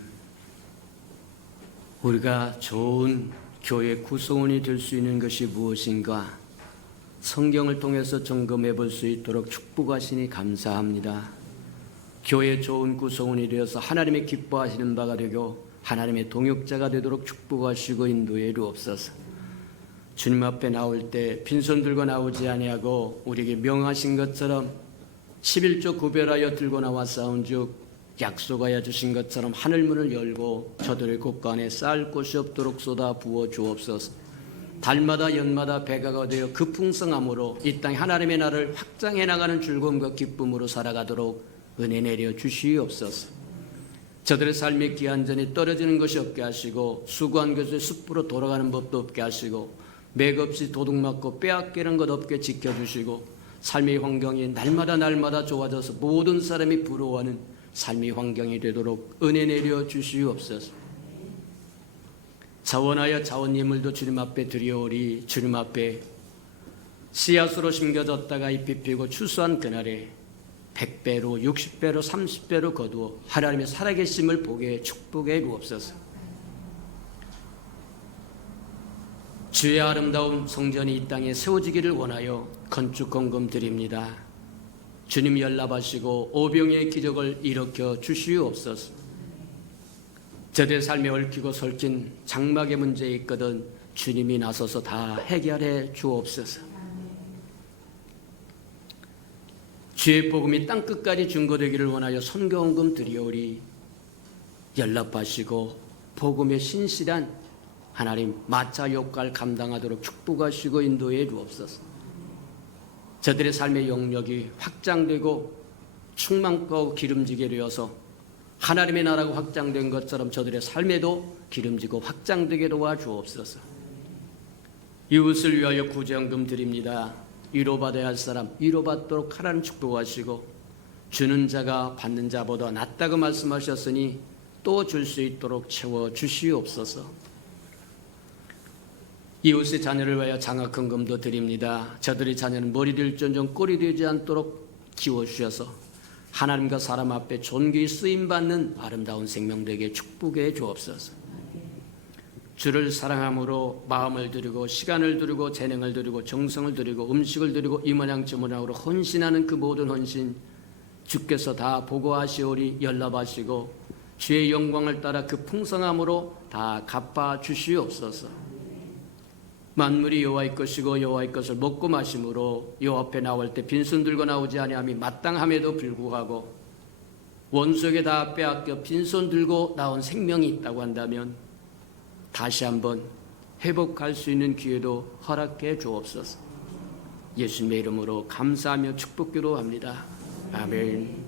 우리가 좋은 교회 구성원이 될 수 있는 것이 무엇인가 성경을 통해서 점검해 볼 수 있도록 축복하시니 감사합니다. 교회 좋은 구성원이 되어서 하나님의 기뻐하시는 바가 되고 하나님의 동역자가 되도록 축복하시고 인도해 주옵소서. 주님 앞에 나올 때 빈손 들고 나오지 아니하고 우리에게 명하신 것처럼 11조 구별하여 들고 나와 싸운즉 약속하여 주신 것처럼 하늘문을 열고 저들의 곳간에 쌓을 곳이 없도록 쏟아 부어 주옵소서. 달마다 연마다 배가가 되어 그 풍성함으로 이 땅 하나님의 나라를 확장해 나가는 즐거움과 기쁨으로 살아가도록 은혜 내려 주시옵소서. 저들의 삶의 기한전에 떨어지는 것이 없게 하시고 수고한 것을 숲으로 돌아가는 법도 없게 하시고 맥없이 도둑맞고 빼앗기는 것 없게 지켜주시고 삶의 환경이 날마다 좋아져서 모든 사람이 부러워하는 삶의 환경이 되도록 은혜 내려 주시옵소서. 자원하여 자원 예물도 주님 앞에 드려오리. 주님 앞에 씨앗으로 심겨졌다가 잎이 피고 추수한 그날에 100배로 60배로 30배로 거두어 하나님의 살아계심을 보게 축복해 주옵소서. 주의 아름다운 성전이 이 땅에 세워지기를 원하여 건축 헌금 드립니다. 주님 연락하시고 오병의 기적을 일으켜 주시옵소서. 저들의 삶에 얽히고 설킨 장막의 문제 있거든 주님이 나서서 다 해결해 주옵소서. 주의 복음이 땅끝까지 증거되기를 원하여 선교헌금 드리오리. 연락하시고 복음의 신실한 하나님 마차 역할 감당하도록 축복하시고 인도해 주옵소서. 저들의 삶의 영역이 확장되고 충만하고 기름지게 되어서 하나님의 나라가 확장된 것처럼 저들의 삶에도 기름지고 확장되게 도와주옵소서. 이웃을 위하여 구제헌금 드립니다. 위로받아야 할 사람 위로받도록 하나님 축복하시고 주는 자가 받는 자보다 낫다고 말씀하셨으니 또 줄 수 있도록 채워주시옵소서. 이웃의 자녀를 위하여 장학헌금도 드립니다. 저들의 자녀는 머리 될지언정 꼴이 되지 않도록 키워주셔서 하나님과 사람 앞에 존귀히 쓰임받는 아름다운 생명 되게 축복해 주옵소서. 주를 사랑함으로 마음을 드리고 시간을 드리고 재능을 드리고 정성을 드리고 음식을 드리고 이 모양 저 모양으로 헌신하는 그 모든 헌신 주께서 다 보고하시오리. 연락하시고 주의 영광을 따라 그 풍성함으로 다 갚아 주시옵소서. 만물이 여호와의 것이고 여호와의 것을 먹고 마심으로 여호와 앞에 나올 때 빈손 들고 나오지 아니함이 마땅함에도 불구하고 원수에게 다 빼앗겨 빈손 들고 나온 생명이 있다고 한다면 다시 한번 회복할 수 있는 기회도 허락해 주옵소서. 예수님의 이름으로 감사하며 축복기도 합니다. 아멘.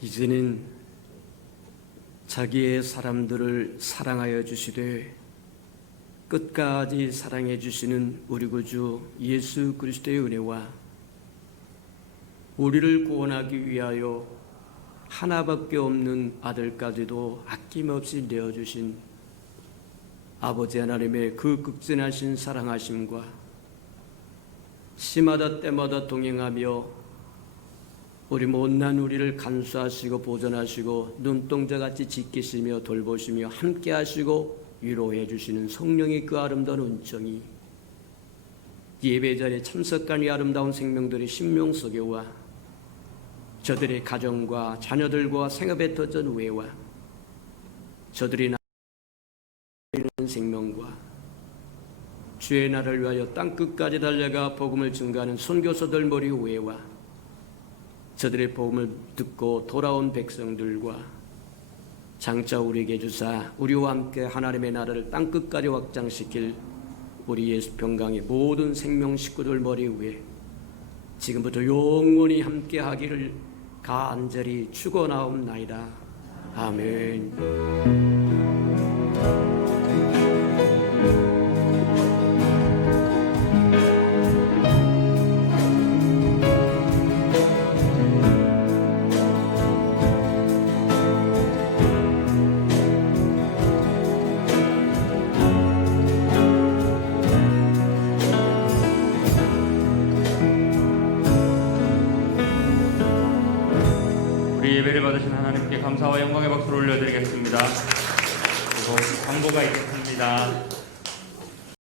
이제는 자기의 사람들을 사랑하여 주시되 끝까지 사랑해 주시는 우리 구주 예수 그리스도의 은혜와 우리를 구원하기 위하여 하나밖에 없는 아들까지도 아낌없이 내어주신 아버지 하나님의 그 극진하신 사랑하심과 시마다 때마다 동행하며 우리 못난 우리를 간수하시고 보존하시고 눈동자같이 지키시며 돌보시며 함께하시고 위로해 주시는 성령의 그 아름다운 은총이 예배자리에 참석한 이 아름다운 생명들의 심령 속에와 저들의 가정과 자녀들과 생업에 터진 우애와 저들이 나누는 생명과 주의 나라를 위하여 땅끝까지 달려가 복음을 증거하는 선교사들 머리 우애와 저들의 복음을 듣고 돌아온 백성들과 장차 우리에게 주사 우리와 함께 하나님의 나라를 땅끝까지 확장시킬 우리 예수 평강의 모든 생명 식구들 머리 위에 지금부터 영원히 함께 하기를 간절히 축원하옵나이다. 아멘. 우리 예배를 받으신 하나님께 감사와 영광의 박수를 올려드리겠습니다. 그리고 광고가 있겠습니다.